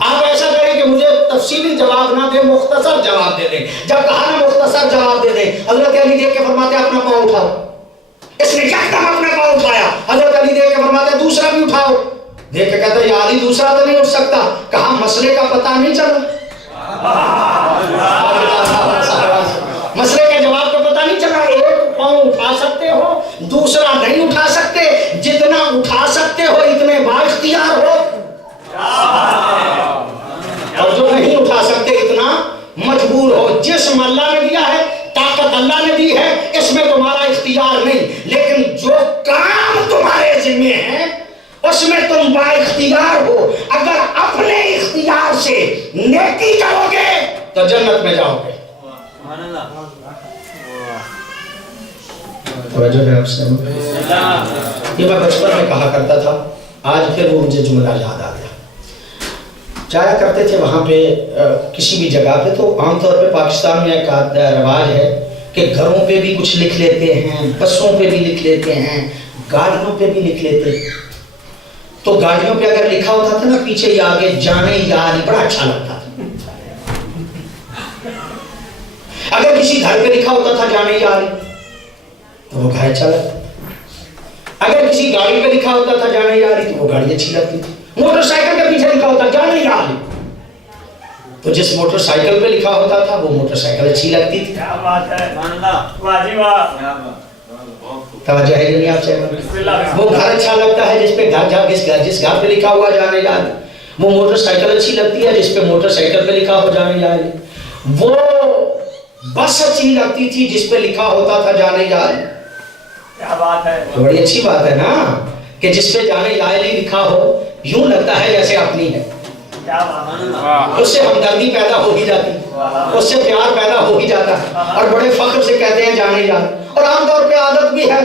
آپ ایسا کریں کہ مجھے تفصیلی جواب نہ دے, مختصر جواب دے دیں. جب کہا نا مختصر جواب دے دیں, حضرت علی دیکھ کے فرماتے اپنا پاؤں اٹھاؤ. اس نے یکدم اپنا پاؤں اٹھایا. حضرت علی دیکھ کے فرماتے دوسرا بھی اٹھاؤ. دیکھ کے کہتا یا علی دوسرا تو نہیں اٹھ سکتا. کہا مسئلے کا پتہ نہیں چلا, مسئلے کے جواب کا پتہ نہیں چلا. ایک پاؤں اٹھا سکتے ہو, دوسرا نہیں اٹھا سکتے. جتنا اٹھا سکتے ہو اتنے با اختیار ہو, اور جو نہیں اٹھا سکتے اتنا مجبور ہو. جسم اللہ نے دیا ہے, طاقت اللہ نے دی ہے, اس میں تمہارا اختیار نہیں, لیکن جو کام تمہارے ذمہ ہے اس میں تم با اختیار ہو. اگر اپنے اختیار سے نیکی کرو گے تو جنت میں جاؤ گے. توجہ ہے آپ سے. یہ میں بچپن میں کہا کرتا تھا, آج پھر وہ مجھے جملہ یاد آ گیا. جایا کرتے تھے وہاں پہ کسی بھی جگہ پہ, تو عام طور پہ پاکستان میں ایک رواج ہے کہ گھروں پہ بھی کچھ لکھ لیتے ہیں, بسوں پہ بھی لکھ لیتے ہیں, گاڑیوں پہ بھی لکھ لیتے. تو گاڑیوں پہ اگر لکھا ہوتا تھا نا پیچھے یا آگے جانے یار, بڑا اچھا لگتا تھا. اگر کسی گھر پہ لکھا ہوتا تھا جانے یار تو وہ گھر اچھا لگتا. اگر کسی گاڑی پہ لکھا ہوتا تھا جانے یاری تو وہ گاڑی اچھی لگتی تھی. موٹر سائیکل کے پیچھے لکھا ہوتا جانے یاری تو جس موٹر سائیکل پہ لکھا ہوتا تھا وہ موٹر سائیکل اچھی لگتی تھی. کیا بات ہے, واہ جی واہ. توجہ ہے نہیں آپ سے. وہ گھر اچھا لگتا ہے جس پہ جس گھر پہ لکھا ہوا جانے یاری. وہ موٹر سائیکل اچھی لگتی ہے جس پہ موٹر سائیکل پہ لکھا ہوا جانے یاری. وہ بس اچھی لگتی تھی جس پہ لکھا ہوتا تھا جانے یاری. کیا بات ہے, تو بڑی اچھی بات ہے نا کہ جس پہ جانے یاری لکھا ہو یوں لگتا ہے جیسے اپنی ہے. اس سے ہمدردی پیدا ہو ہی جاتی, اس سے پیار پیدا ہو ہی جاتا ہے, اور بڑے فخر سے کہتے ہیں جانے یار. اور عام طور پہ عادت بھی ہے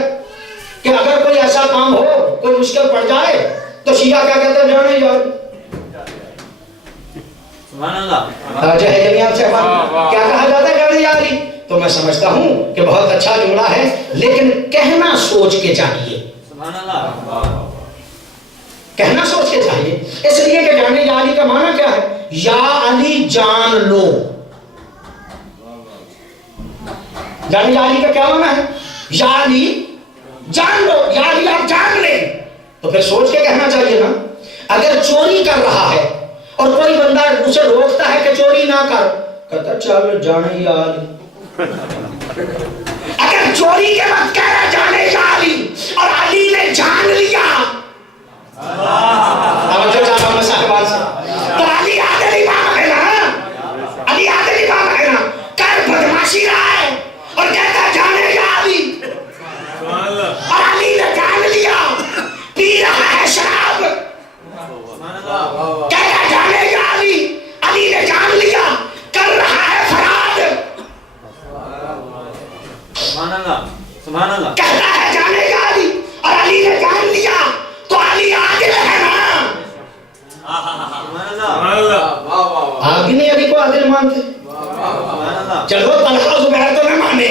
کہ اگر کوئی ایسا کام ہو, کوئی مشکل پڑ جائے تو شیعہ کیا کہتے ہیں جانے یار. کیا کہا جاتا ہے جانے یاری. تو میں سمجھتا ہوں کہ بہت اچھا جملہ ہے, لیکن کہنا سوچ کے چاہیے. کہنا سوچ کے چاہیے, اس لیے کہ جانے یا علی کا معنی کیا ہے, یا علی جان لو. جانے یا علی کا کیا معنی ہے, یا علی جان لو, یا علی آپ جان لیں. تو پھر سوچ کے کہنا چاہیے نا. اگر چوری کر رہا ہے اور کوئی بندہ اسے روکتا ہے کہ چوری نہ کر, کہتا چل جانے یا علی. اگر چوری کے وقت کہہ رہا جانے یا علی اور علی نے جان لیا, تو علی عادل امام ہے نا, علی عادل امام ہے نا. کر بدماشی رہا ہے اور کہتا جانے یا علی, اور علی نے جان لیا, پی رہا ہے شراب, کہتا جانے یا علی, علی نے جان لیا, کر رہا ہے فراد, کہتا ہے جانے یا علی اور علی نے جان لیا, تو علی عادل ہے نا. آپ بھی نہیں علی کو عادل مانتے. چلو طلحہ زبیر تو نہ مانے,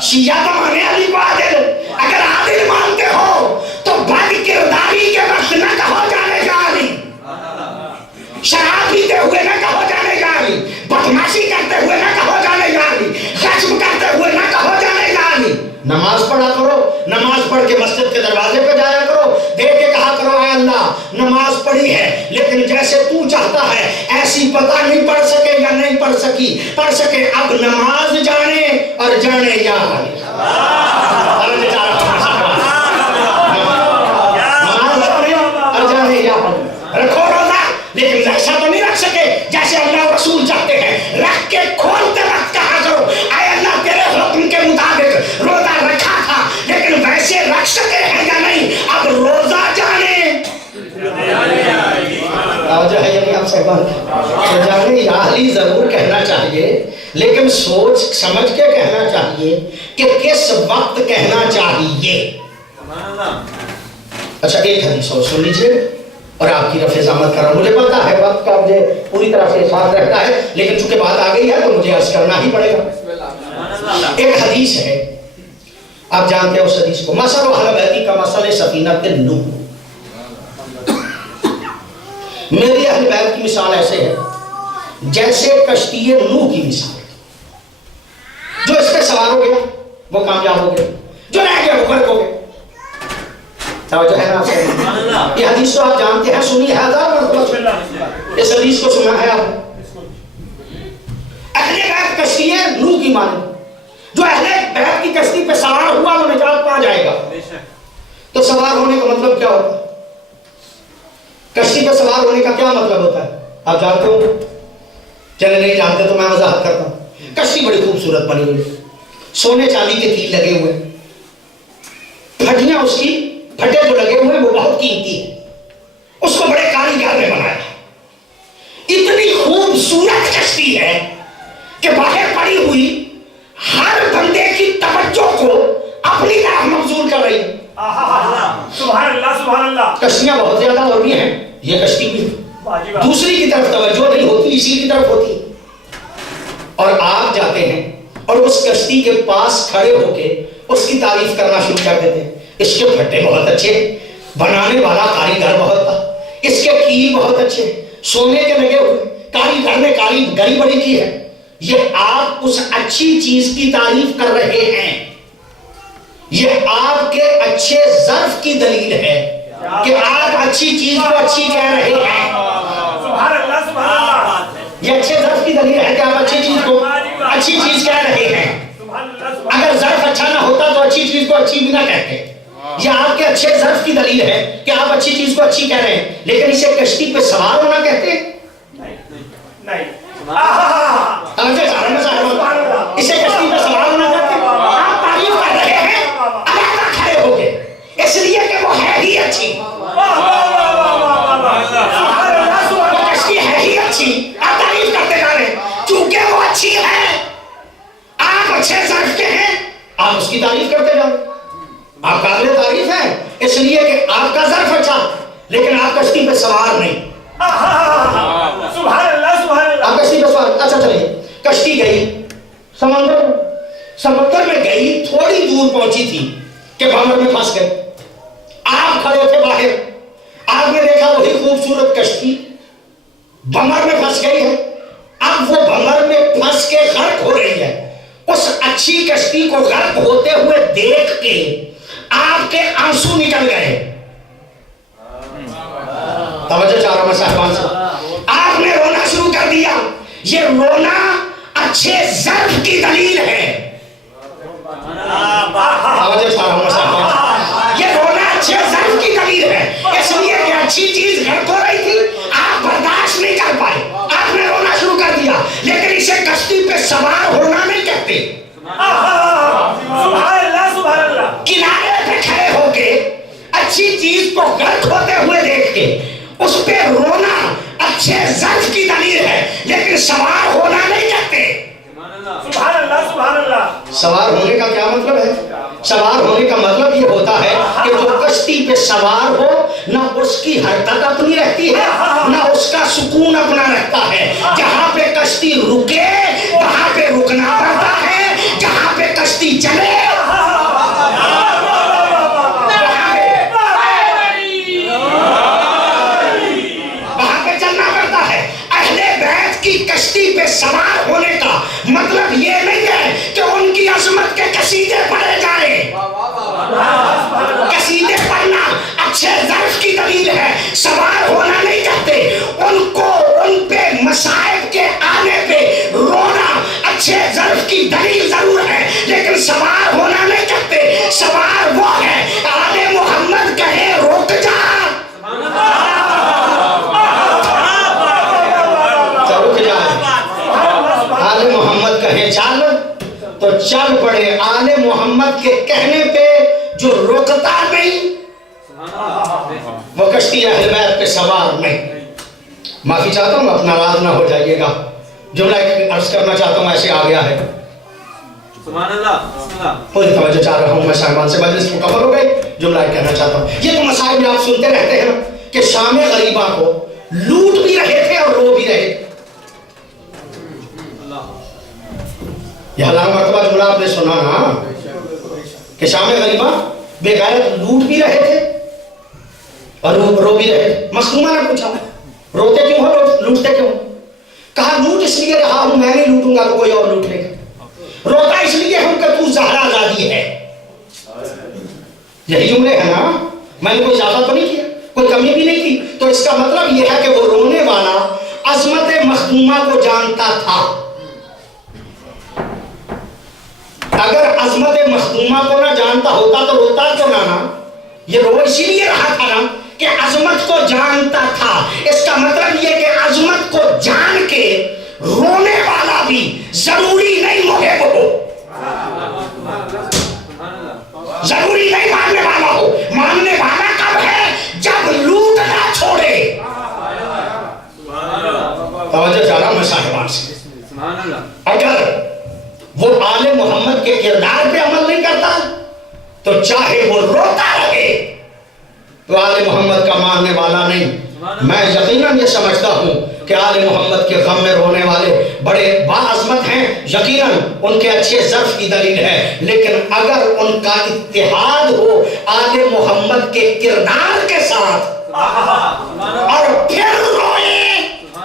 شیعہ تو مانے علی کو عادل. اگر عادل مانتے ہو تو بد کرداری کے وقت نہ کہو جانے کا علی, شراب پیتے ہوئے نہ کہو جانے کا علی, بدماشی کرتے ہوئے نہ کہو جانے کا علی, غصب کرتے ہوئے نہ کہو جانے کا علی. نماز پڑھا کرو, نماز پڑھ کے مسجد کے دروازے پہ جایا کرو, دیکھ کے کہا کرو اے اللہ نماز پڑھی ہے لیکن جیسے تو چاہتا ہے ایسی پتہ نہیں پڑھ سکے یا نہیں پڑھ سکی, پڑھ سکے. اب نماز جانے اور جانے یا علی. نماز جانے اور جانے یا علی. رکھو رسول چاہتے ہیں رکھ کے کھولتے وقت کہا کرو اے اللہ تیرے حکم کے مطابق روزہ رکھا تھا لیکن ویسے رکھ سکے ہیں یا نہیں اب روزہ جانے جو ہے یعنی آپ صاحبان جانے یاہلی ضرور کہنا چاہیے لیکن سوچ سمجھ کے کہنا چاہیے کہ کس وقت کہنا چاہیے. اچھا ایک حدیث اور سن لیجئے اور آپ کی رفع ضامت کر رہا ہوں. مجھے پتا ہے وقت کا مجھے پوری طرح سے ساتھ رکھتا ہے لیکن چونکہ بات آ گئی ہے تو مجھے عرض کرنا ہی پڑے گا. ایک حدیث ہے آپ جانتے ہیں اس حدیث کو مثل اہل بیتی کا مثل سفینۃ نوح. میری اہل بیت کی مثال ایسے ہے جیسے کشتی نوح کی مثال. جو اس پہ سوار ہو گیا وہ کامیاب ہو گیا جو رہ گیا وہ غرق ہو گیا. توجہ ہے نا آپ سے؟ یہ حدیث تو آپ جانتے ہیں سنی ہے ہزار مرتبہ اس حدیث کو سنا ہے آپ نے. اہل بیت کشتی نوح کی مانند جو اہل بیت کی کشتی پہ سوار ہوا وہ نجات پا جائے گا. تو سوار ہونے کا مطلب کیا ہوتا ہے؟ کشتی پہ سوار ہونے کا کیا مطلب ہوتا ہے آپ جانتے ہو؟ چلے نہیں جانتے تو میں وضاحت کرتا ہوں. کشتی بڑی خوبصورت بنی ہوئی سونے چاندی کے تیر لگے ہوئے پھٹیاں اس کی پھٹے جو لگے ہوئے وہ بہت قیمتی ہے. اس کو بڑے کاریگر نے بنایا. اتنی خوبصورت کشتی ہے کہ باہر پڑی ہوئی ہر بندے کی توجہ کو اپنی طرف مبذول کر رہی ہے. سبحان اللہ سبحان اللہ. کشتیاں بہت زیادہ اور بھی ہیں یہ کشتی بھی دوسری کی طرف توجہ نہیں ہوتی اسی کی طرف ہوتی. اور آپ جاتے ہیں اور اس کشتی کے پاس کھڑے ہو کے اس کی تعریف کرنا شروع کر دیتے ہیں. اس کے پھٹے بہت اچھے بنانے والا کاریگر بہت تھا اس کے کیل بہت اچھے سونے کے لگے ہوئے کاریگر نے کاریگری بڑی کی ہے. یہ آپ اس اچھی چیز کی تعریف کر رہے ہیں. یہ آپ کے اچھے ظرف کی دلیل ہے کہ آپ اچھی چیز کو اچھی کہہ رہے ہیں. سبحان اللہ سبحان اللہ. یہ اچھے ظرف کی دلیل ہے کہ آپ اچھی چیز کو اچھی چیز کہہ رہے ہیں. اگر ظرف اچھا نہ ہوتا تو اچھی چیز کو اچھی بھی نہ کہتے. یہ آپ کے اچھے ظرف کی دلیل ہے کہ آپ اچھی چیز کو اچھی کہہ رہے ہیں لیکن اسے کشتی پہ سوار ہونا کہتے ہیں نہیں. اسے کشتی پہ سوار ہونا کہتے ہیں. آپ تعریف کر رہے ہیں علیحدہ کھڑے ہو کے اس لیے کہ وہ ہے ہی اچھی. وہ کشتی ہے ہی اچھی آپ تعریف کرتے جا رہے ہیں چونکہ وہ اچھی ہے. آپ اچھے ظرف کے ہیں آپ اس کی تعریف کرتے جا رہے ہیں. آپ قابل تعریف ہیں اس لیے کہ آپ کا ظرف اچھا لیکن آپ کشتی پہ سوار نہیں. سبحان اللہ سبحان اللہ. آپ کشتی پہ سوار. اچھا چلیے کشتی گئی سمندر میں گئی تھوڑی دور پہنچی تھی کہ بھنور میں پھنس گئے. آپ کھڑے تھے باہر آپ نے دیکھا وہی خوبصورت کشتی بھنور میں پھنس گئی ہے. اب وہ بھنور میں پھنس کے غرق ہو رہی ہے. اس اچھی کشتی کو غرق ہوتے ہوئے دیکھ کے آپ کے آنسو نکل گئے. توجہ چاہ رہا ہوں صاحبان سے. آپ نے رونا شروع کر دیا. یہ رونا اچھے ظرف کی دلیل ہے. توجہ چاہ رہا ہوں صاحبان. یہ رونا اچھے ظرف کی دلیل ہے اس لیے کہ اچھی چیز غرق ہو رہی تھی آپ برداشت نہیں کر پائے آپ نے رونا شروع کر دیا لیکن اسے کشتی پہ سوار ہونا نہیں کہتے. سبحان اللہ سبحان اللہ. کنارے پہ کھڑے ہو کے اچھی چیز کو غرق ہوتے ہوئے دیکھ کے اس پہ رونا اچھے ظرف کی دلیل ہے لیکن سوار ہونا نہیں کہتے. سبحان اللہ سبحان اللہ. سوار ہونے کا کیا مطلب ہے؟ سوار ہونے کا مطلب یہ ہوتا ہے کہ جو کشتی پہ سوار ہو نہ اس کی حرکت اپنی رہتی ہے نہ اس کا سکون اپنا رہتا ہے. جہاں پہ کشتی رکے وہاں پہ رکنا پڑتا ہے جہاں پہ کشتی چلے وہاں پہ چلنا پڑتا ہے. اہل بیت کی کشتی پہ سوار ہونے کا مطلب یہ نہیں ہے کہ ان کی عظمت کے قصیدے پڑھے جائیں. قصیدے پڑھنا اچھے ظرف کی دلیل ہے سوار ہونا نہیں کہتے. ان کو ان پہ مصائب کے آنے پہ رونا اچھے ظرف کی دلیل ضرور ہے لیکن سوار ہونا نہیں کہتے. سوار وہ ہے آل محمد کہے رک جا رک جائے کہیں چل تو چل پڑے، آل محمد کے کہنے پہ جو رکتا نہیں وہ کشتی اہل بیت پہ سوار نہیں۔ معافی چاہتا ہوں، اپنا ناراض نہ ہو جائیے گا، جملہ عرض کرنا چاہتا ہوں ایسے آ گیا ہے۔ سبحان اللہ، پوری توجہ چاہ رہا ہوں میں، صاحبان سے مجلس مکمل ہو گئی، جملہ کہنا چاہتا ہوں۔ یہ تو مسائل آپ سنتے رہتے ہیں کہ شام غریبہ کو لوٹ بھی رہے تھے اور رو بھی رہے تھے۔ یہ ہزاروں مرتبہ جملہ آپ نے سنا نا کہ شام غریبہ بے غیرت لوٹ بھی رہے تھے اور رو بھی رہے تھے۔ مخدومہ نے پوچھا روتے کیوں ہو، لوٹتے کیوں؟ کہا لوٹ اس لیے رہا ہوں، میں نہیں لوٹوں گا تو کوئی اور لوٹ لے گا۔ روتا اس لیے ہوں کہ تو زہرا زادی ہے۔ یہی جملے ہیں نا، میں نے کوئی اضافہ تو نہیں کیا، کوئی کمی بھی نہیں کی۔ تو اس کا مطلب یہ ہے کہ وہ رونے والا عظمت مخدومہ کو جانتا تھا۔ اگر عظمت مخدومہ کو نہ جانتا ہوتا تو روتا کیوں نہ؟ یہ رو اسی لیے رہا تھا نا کہ عظمت کو جانتا تھا۔ اس کا مطلب یہ کہ عظمت کو جان کے رونے والا بھی ضروری نہیں محب ہو، ضروری نہیں ماننے والا ہو۔ ماننے والا کب ہے؟ جب لوٹنا چھوڑے۔ توجہ چاہ رہا ہوں میں صاحبان سے، اگر وہ آل محمد کے کردار پہ عمل نہیں کرتا تو چاہے وہ روتا رہے تو آل محمد کا ماننے والا نہیں۔ میں یقیناً یہ سمجھتا ہوں کہ آل محمد کے غم میں رونے والے بڑے باعظمت ہیں، یقیناً ان کے اچھے ظرف کی دلیل ہے، لیکن اگر ان کا اتحاد ہو آل محمد کے کردار کے ساتھ اور پھر روئے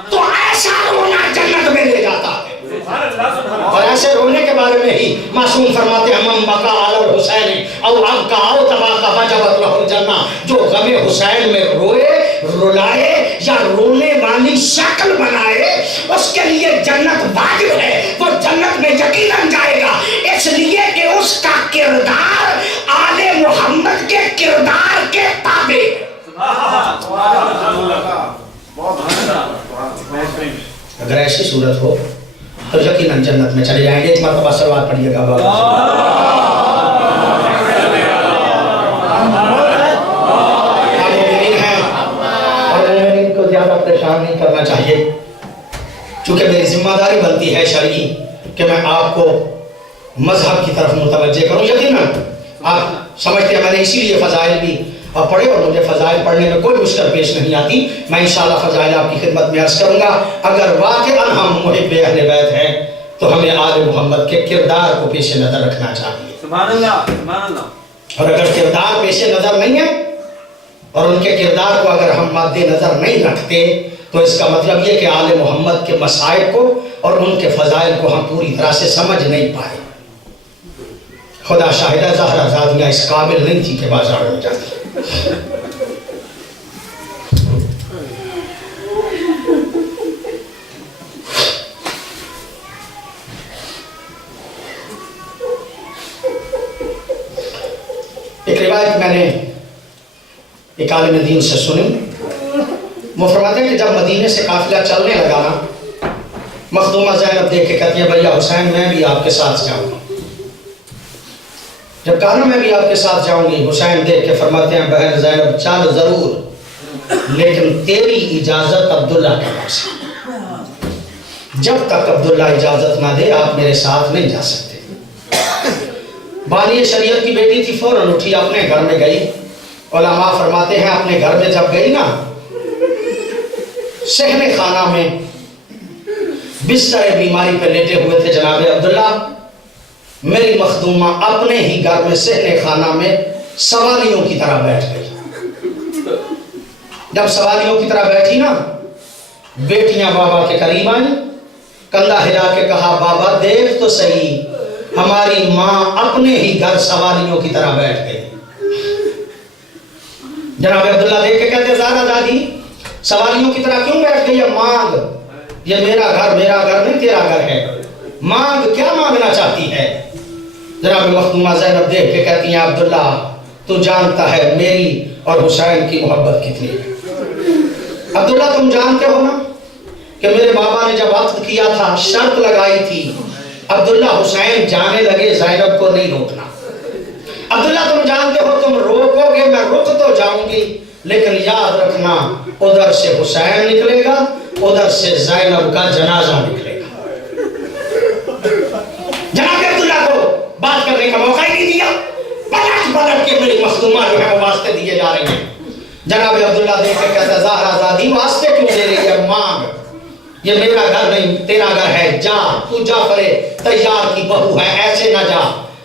تو ایسا رونا جنت میں لے جاتا ہے۔ اور ایسے رونے کے بارے میں ہی معصوم فرماتے ہیں من بقا علی الحسین او ابکا او تباکا وجبت لہ الجنہ، جو غم حسین میں روئے، رلائے یا رونے والی شکل بنائے اس کے لیے جنت واجب ہے، وہ جنت میں یقیناً جائے گا، اس لیے کہ اس کا کردار آل محمد کے کردار کے تابع ہے۔ اگر ایسی صورت ہو تو یقیناً جنت میں چلے جائیں گے۔ ایک مرتبہ صلوات پڑھیے گا بابا۔ آپ مومنین ہیں اور مومنین کو زیادہ پریشان نہیں کرنا چاہیے، چونکہ میری ذمہ داری بنتی ہے شرعی کہ میں آپ کو مذہب کی طرف متوجہ کروں۔ یقیناً آپ سمجھتے ہیں میں نے اسی لیے فضائل بھی پڑھے اور مجھے فضائل پڑھنے میں کوئی مشکل پیش نہیں آتی۔ میں انشاءاللہ فضائل آپ کی خدمت میں عرض کروں گا۔ اگر واقعاً ہم محب اہل بیت ہیں تو ہمیں آل محمد کے کردار کو پیش نظر رکھنا چاہیے۔ سبحان اللہ، سبحان اللہ۔ اور اگر کردار پیش نظر نہیں ہے اور ان کے کردار کو اگر ہم مد نظر نہیں رکھتے تو اس کا مطلب یہ کہ آل محمد کے مسائل کو اور ان کے فضائل کو ہم پوری طرح سے سمجھ نہیں پائے۔ خدا شاہدہ زہرا زادیہ اس قابل نہیں تھی کہ بازار میں جاتی۔ ایک روایت میں نے ایک عالم دین سے سنی، وہ فرماتے ہیں کہ جب مدینے سے قافلہ چلنے لگا نا، مخدومہ زینب دیکھ کے کہتی ہے بھیا حسین میں بھی آپ کے ساتھ جاؤں گی۔ جب کہا میں بھی آپ کے ساتھ جاؤں گی، حسین دیکھ کے فرماتے ہیں بہن زینب چل ضرور، لیکن تیری اجازت عبداللہ کے پاس ہے، جب تک عبداللہ اجازت نہ دے آپ میرے ساتھ نہیں جا سکتے۔ بالی شریعت کی بیٹی تھی، فوراً اٹھی اپنے گھر میں گئی۔ علماء فرماتے ہیں اپنے گھر میں جب گئی نا، صحن خانہ میں بستر بیماری پہ لیٹے ہوئے تھے جناب عبداللہ، میری مخدومہ اپنے ہی گھر میں صحن خانہ میں سوالیوں کی طرح بیٹھ گئی۔ جب سوالیوں کی طرح بیٹھی نا، بیٹیاں بابا کے قریب آئیں، کندھا ہلا کے کہا بابا دیکھ تو صحیح، ہماری ماں اپنے ہی گھر سوالیوں کی طرح بیٹھ گئی۔ جناب عبداللہ دیکھ کے کہتے زہرا دادی سوالیوں کی طرح کیوں بیٹھ گئی ہے؟ مانگ، یہ میرا گھر نہیں تیرا گھر ہے، مانگ، کیا مانگنا چاہتی ہے؟ جناب مخدومہ زینب دیکھ کے کہتی ہیں عبداللہ تو جانتا ہے میری اور حسین کی محبت کتنی ہے۔ عبداللہ تم جانتے ہو نا کہ میرے بابا نے جب عقد کیا تھا شرط لگائی تھی عبداللہ حسین جانے لگے زینب کو نہیں روکنا. عبداللہ تم جانتے ہو تم روکو گے میں رک تو جاؤں گی لیکن یاد رکھنا ادھر سے حسین نکلے گا ادھر سے زینب کا جنازہ نکلے گا. جناب عبداللہ کو بات کرنے کا موقع ہی نہیں دیا. پلٹ کے میری مخدومہ جو ہے وہ واسطے دیے جا رہے ہیں. جناب عبداللہ دیکھ کے کہتا زہرا زادی واسطے کیوں دے رہی ہے؟ مانگ. یہ میرا گھر نہیں تیرا گھر ہے. جا تو جعفر طیار کی بہو ہے ایسے نہ جا.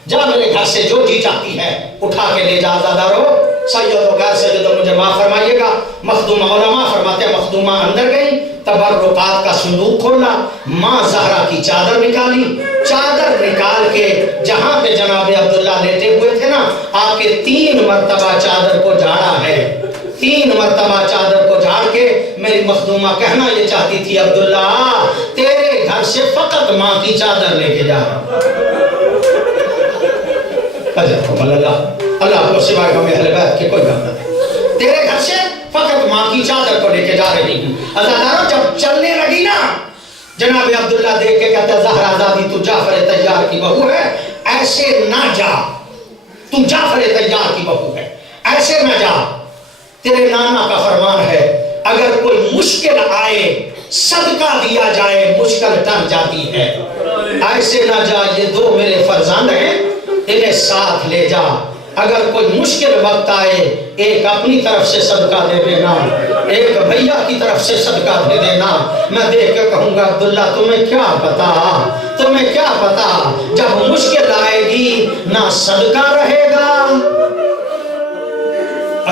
جا میرے گھر سے جو جی چاہتی ہے اٹھا کے لے جا. زادارو سید و غیر سید و مجھے معاف فرمائیے گا. مخدومہ علماء فرماتے ہیں مخدومہ اندر گئی تبرکات کا صندوق کھولا ماں زہرا کی چادر نکالی. چادر نکال کے جہاں پہ جناب عبداللہ لیٹے ہوئے تھے نا آپ کے 3 مرتبہ چادر کو جھاڑا ہے. 3 مرتبہ چادر کو جھاڑ کے میری مخدومہ کہنا یہ چاہتی تھی عبداللہ تیرے گھر سے فقط ماں کی چادر لے کے جا رہا ہوں. اللہ کو سوائے ہمیں اہل بیت کے کوئی غم نہ دے. تیرے گھر سے فقط ماں کی چادر کو لے کے جا رہی ہوں. عزادارو جب چلنے لگی نا جناب عبداللہ دیکھ کے کہتا زہرا زادی تو جعفر طیار کی بہو ہے ایسے نہ جا. تو جعفر طیار کی بہو ہے ایسے نہ جا. تیرے نانا کا فرمان ہے اگر کوئی مشکل آئے صدقہ دیا جائے مشکل ٹل جاتی ہے. ایسے نہ جا. یہ 2 میرے فرزند ہیں انہیں ساتھ لے جا. اگر کوئی مشکل وقت آئے ایک اپنی طرف سے صدقہ دے دینا ایک بھیا کی طرف سے صدقہ دے دینا. میں دیکھ کے کہوں گا عبداللہ تمہیں کیا پتا جب مشکل آئے گی نہ صدقہ رہے گا.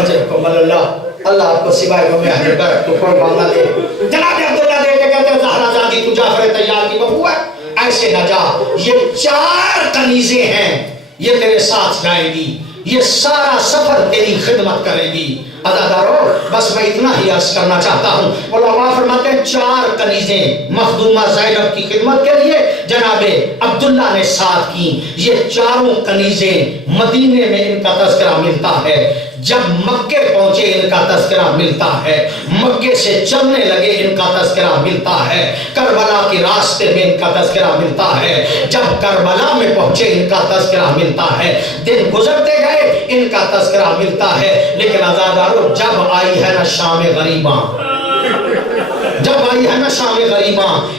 اجر کو مل اللہ آپ کو سوائے ہمیں اہل بیت کو کوئی غم نہ دے. جناب عبداللہ دیکھ کے کہتے ہیں زہرا زادی تو جعفر طیار کی بہو ہے ایسے نہ جا. یہ 4 کنیزیں ہیں یہ تیرے ساتھ جائیں گی. یہ سارا سفر تیری خدمت کرے گی. عزادارو بس میں اتنا ہی عرض کرنا چاہتا ہوں. علماء فرماتے ہیں 4 کنیزیں مخدومہ زینب کی خدمت کے لیے جناب عبداللہ نے ساتھ کی. یہ 4 کنیزیں مدینے میں ان کا تذکرہ ملتا ہے. جب مکے پہنچے ان کا تذکرہ ملتا ہے. مکے سے چلنے لگے ان کا تذکرہ ملتا ہے. کربلا کے راستے میں ان کا تذکرہ ملتا ہے. جب کربلا میں پہنچے ان کا تذکرہ ملتا ہے. دن گزرتے گئے ان کا تذکرہ ملتا ہے. لیکن عزادارو جب آئی ہے نا شام غریباں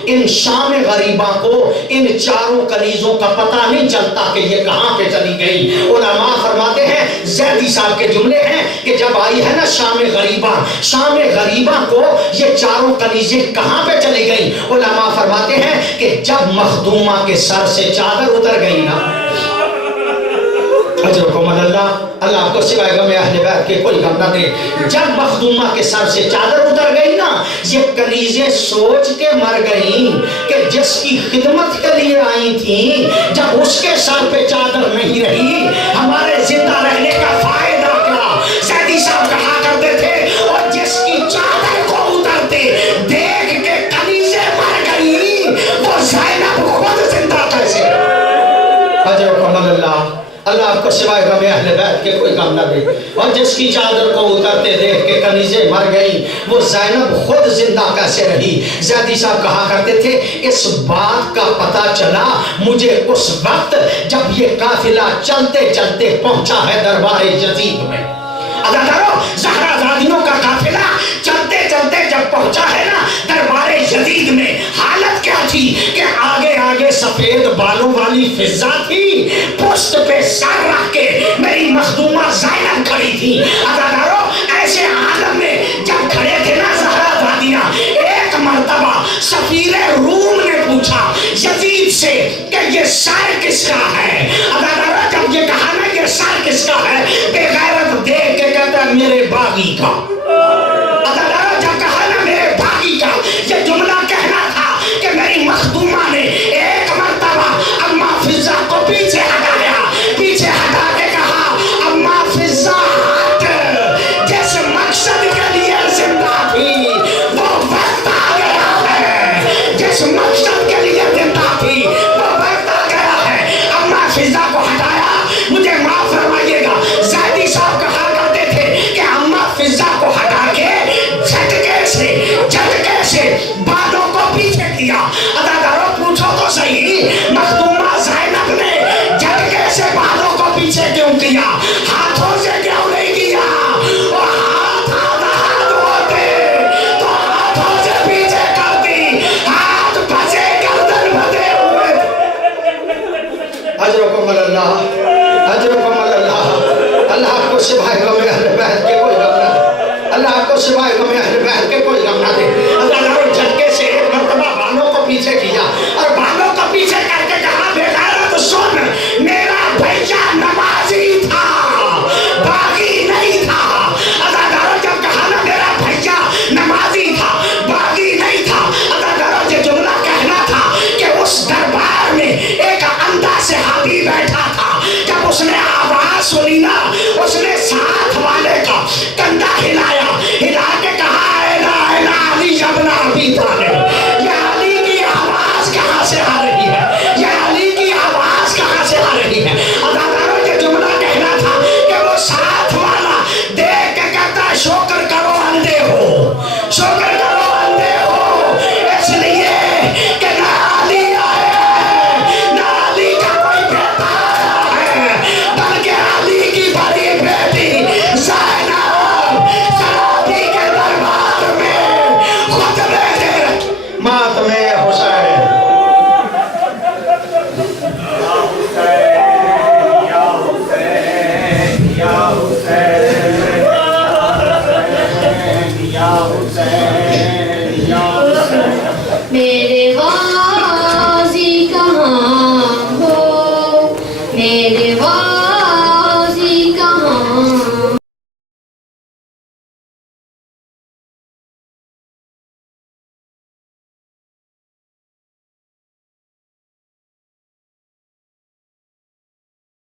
ان شام غریباں کو ان 4 کنیزوں کا پتہ نہیں چلتا کہ یہ کہاں پہ چلی گئی. علماء فرماتے ہیں زیدی صاحب کے جملے ہیں کہ جب آئی ہے نا شام غریباں کو یہ 4 کنیزیں کہاں پہ چلی گئی. علماء فرماتے ہیں کہ جب مخدومہ کے سر سے چادر اتر گئی نا اجرکم اللہ آپ کو سوائے غم اہل بیت کے کوئی غم نہ دے. جب مخدومہ کے سر سے چادر اتر گئی نا یہ کنیزیں سوچ کے مر گئیں کہ جس کی خدمت کے لیے آئی تھیں جب اس کے سر پہ چادر نہیں رہی ہمارے زندہ رہنے کا فائدہ کیا. زیدی صاحب کہا کرتے تھے اور جس کی چادر کو اترتے دیکھ کے کنیزیں مر گئیں وہ زینب خود زندہ کیسے. اجرکم اللہ آپ کو سوائے غم اہل بیت کے کوئی غم نہ دے. اور جس کی چادر کو اترتے دیکھ کے کنیزیں مر گئی وہ زینب خود زندہ کیسے رہی. زیدی صاحب کہا کرتے تھے اس بات کا پتہ چلا مجھے اس وقت جب یہ قافلہ چلتے چلتے پہنچا ہے دربار یزید میں. عزادارو زہرا زادیوں کا قافلہ چلتے چلتے جب پہنچا ہے نا دربار یزید میں حالت کیا تھی کہ آگے سفید بالوں والی فضہ تھی پشت پہ سر رکھ کے میری مخدومہ زینب کھڑی تھی. عزادارو ایسے عالم میں جب کھڑے تھے نا زہرا زادیاں ایک مرتبہ سفیر روم نے پوچھا یزید سے کہ یہ سر کس کا ہے. عزادارو جب یہ کہا نا یہ سر کس کا ہے بے غیرت دیکھ کے کہتا ہے میرے باغی کا. عزادارو جب کہا نا میرے باغی کا یہ جملہ کہنا تھا کہ میری مخدومہ نے ایک مرتبہ اما فضہ کو پیچھے ہٹایا. پیچھے ہٹا کے کہا اما فضہ ہٹ جس مقصد کے لیے زندہ تھی وہ وقت آ گیا ہے. جس مقصد کے لیے زندہ تھی وہ وقت آ گیا ہے. اما فضہ کو ہٹایا. مجھے معاف فرمائیے گا زیدی صاحب کہا کرتے تھے کہ اما فضہ کو ہٹا کے جھٹکے سے بالوں کو پیچھے کیا. عزادارو پوچھو تو تو صحیح مخدومہ زینب نے جھٹکے سے بالوں کو پیچھے کیوں کیا؟ ہاتھوں سے کیوں نہیں کیا؟ اور ہاتھ آزاد ہوتے تو ہاتھوں سے پیچھے کرتی، ہاتھ پھنسے گردن بندھے ہوئے. اجرکم اللہ، اجرکم اللہ. اللہ آپ کو سوائے غم اہل بیت کے کوئی غم نہ دے. اللہ آپ کو سوائے غم اہل بیت کے کوئی غم نہ دے. اللہ نے جھٹکے سے ایک مرتبہ بالوں کو پیچھے کیا،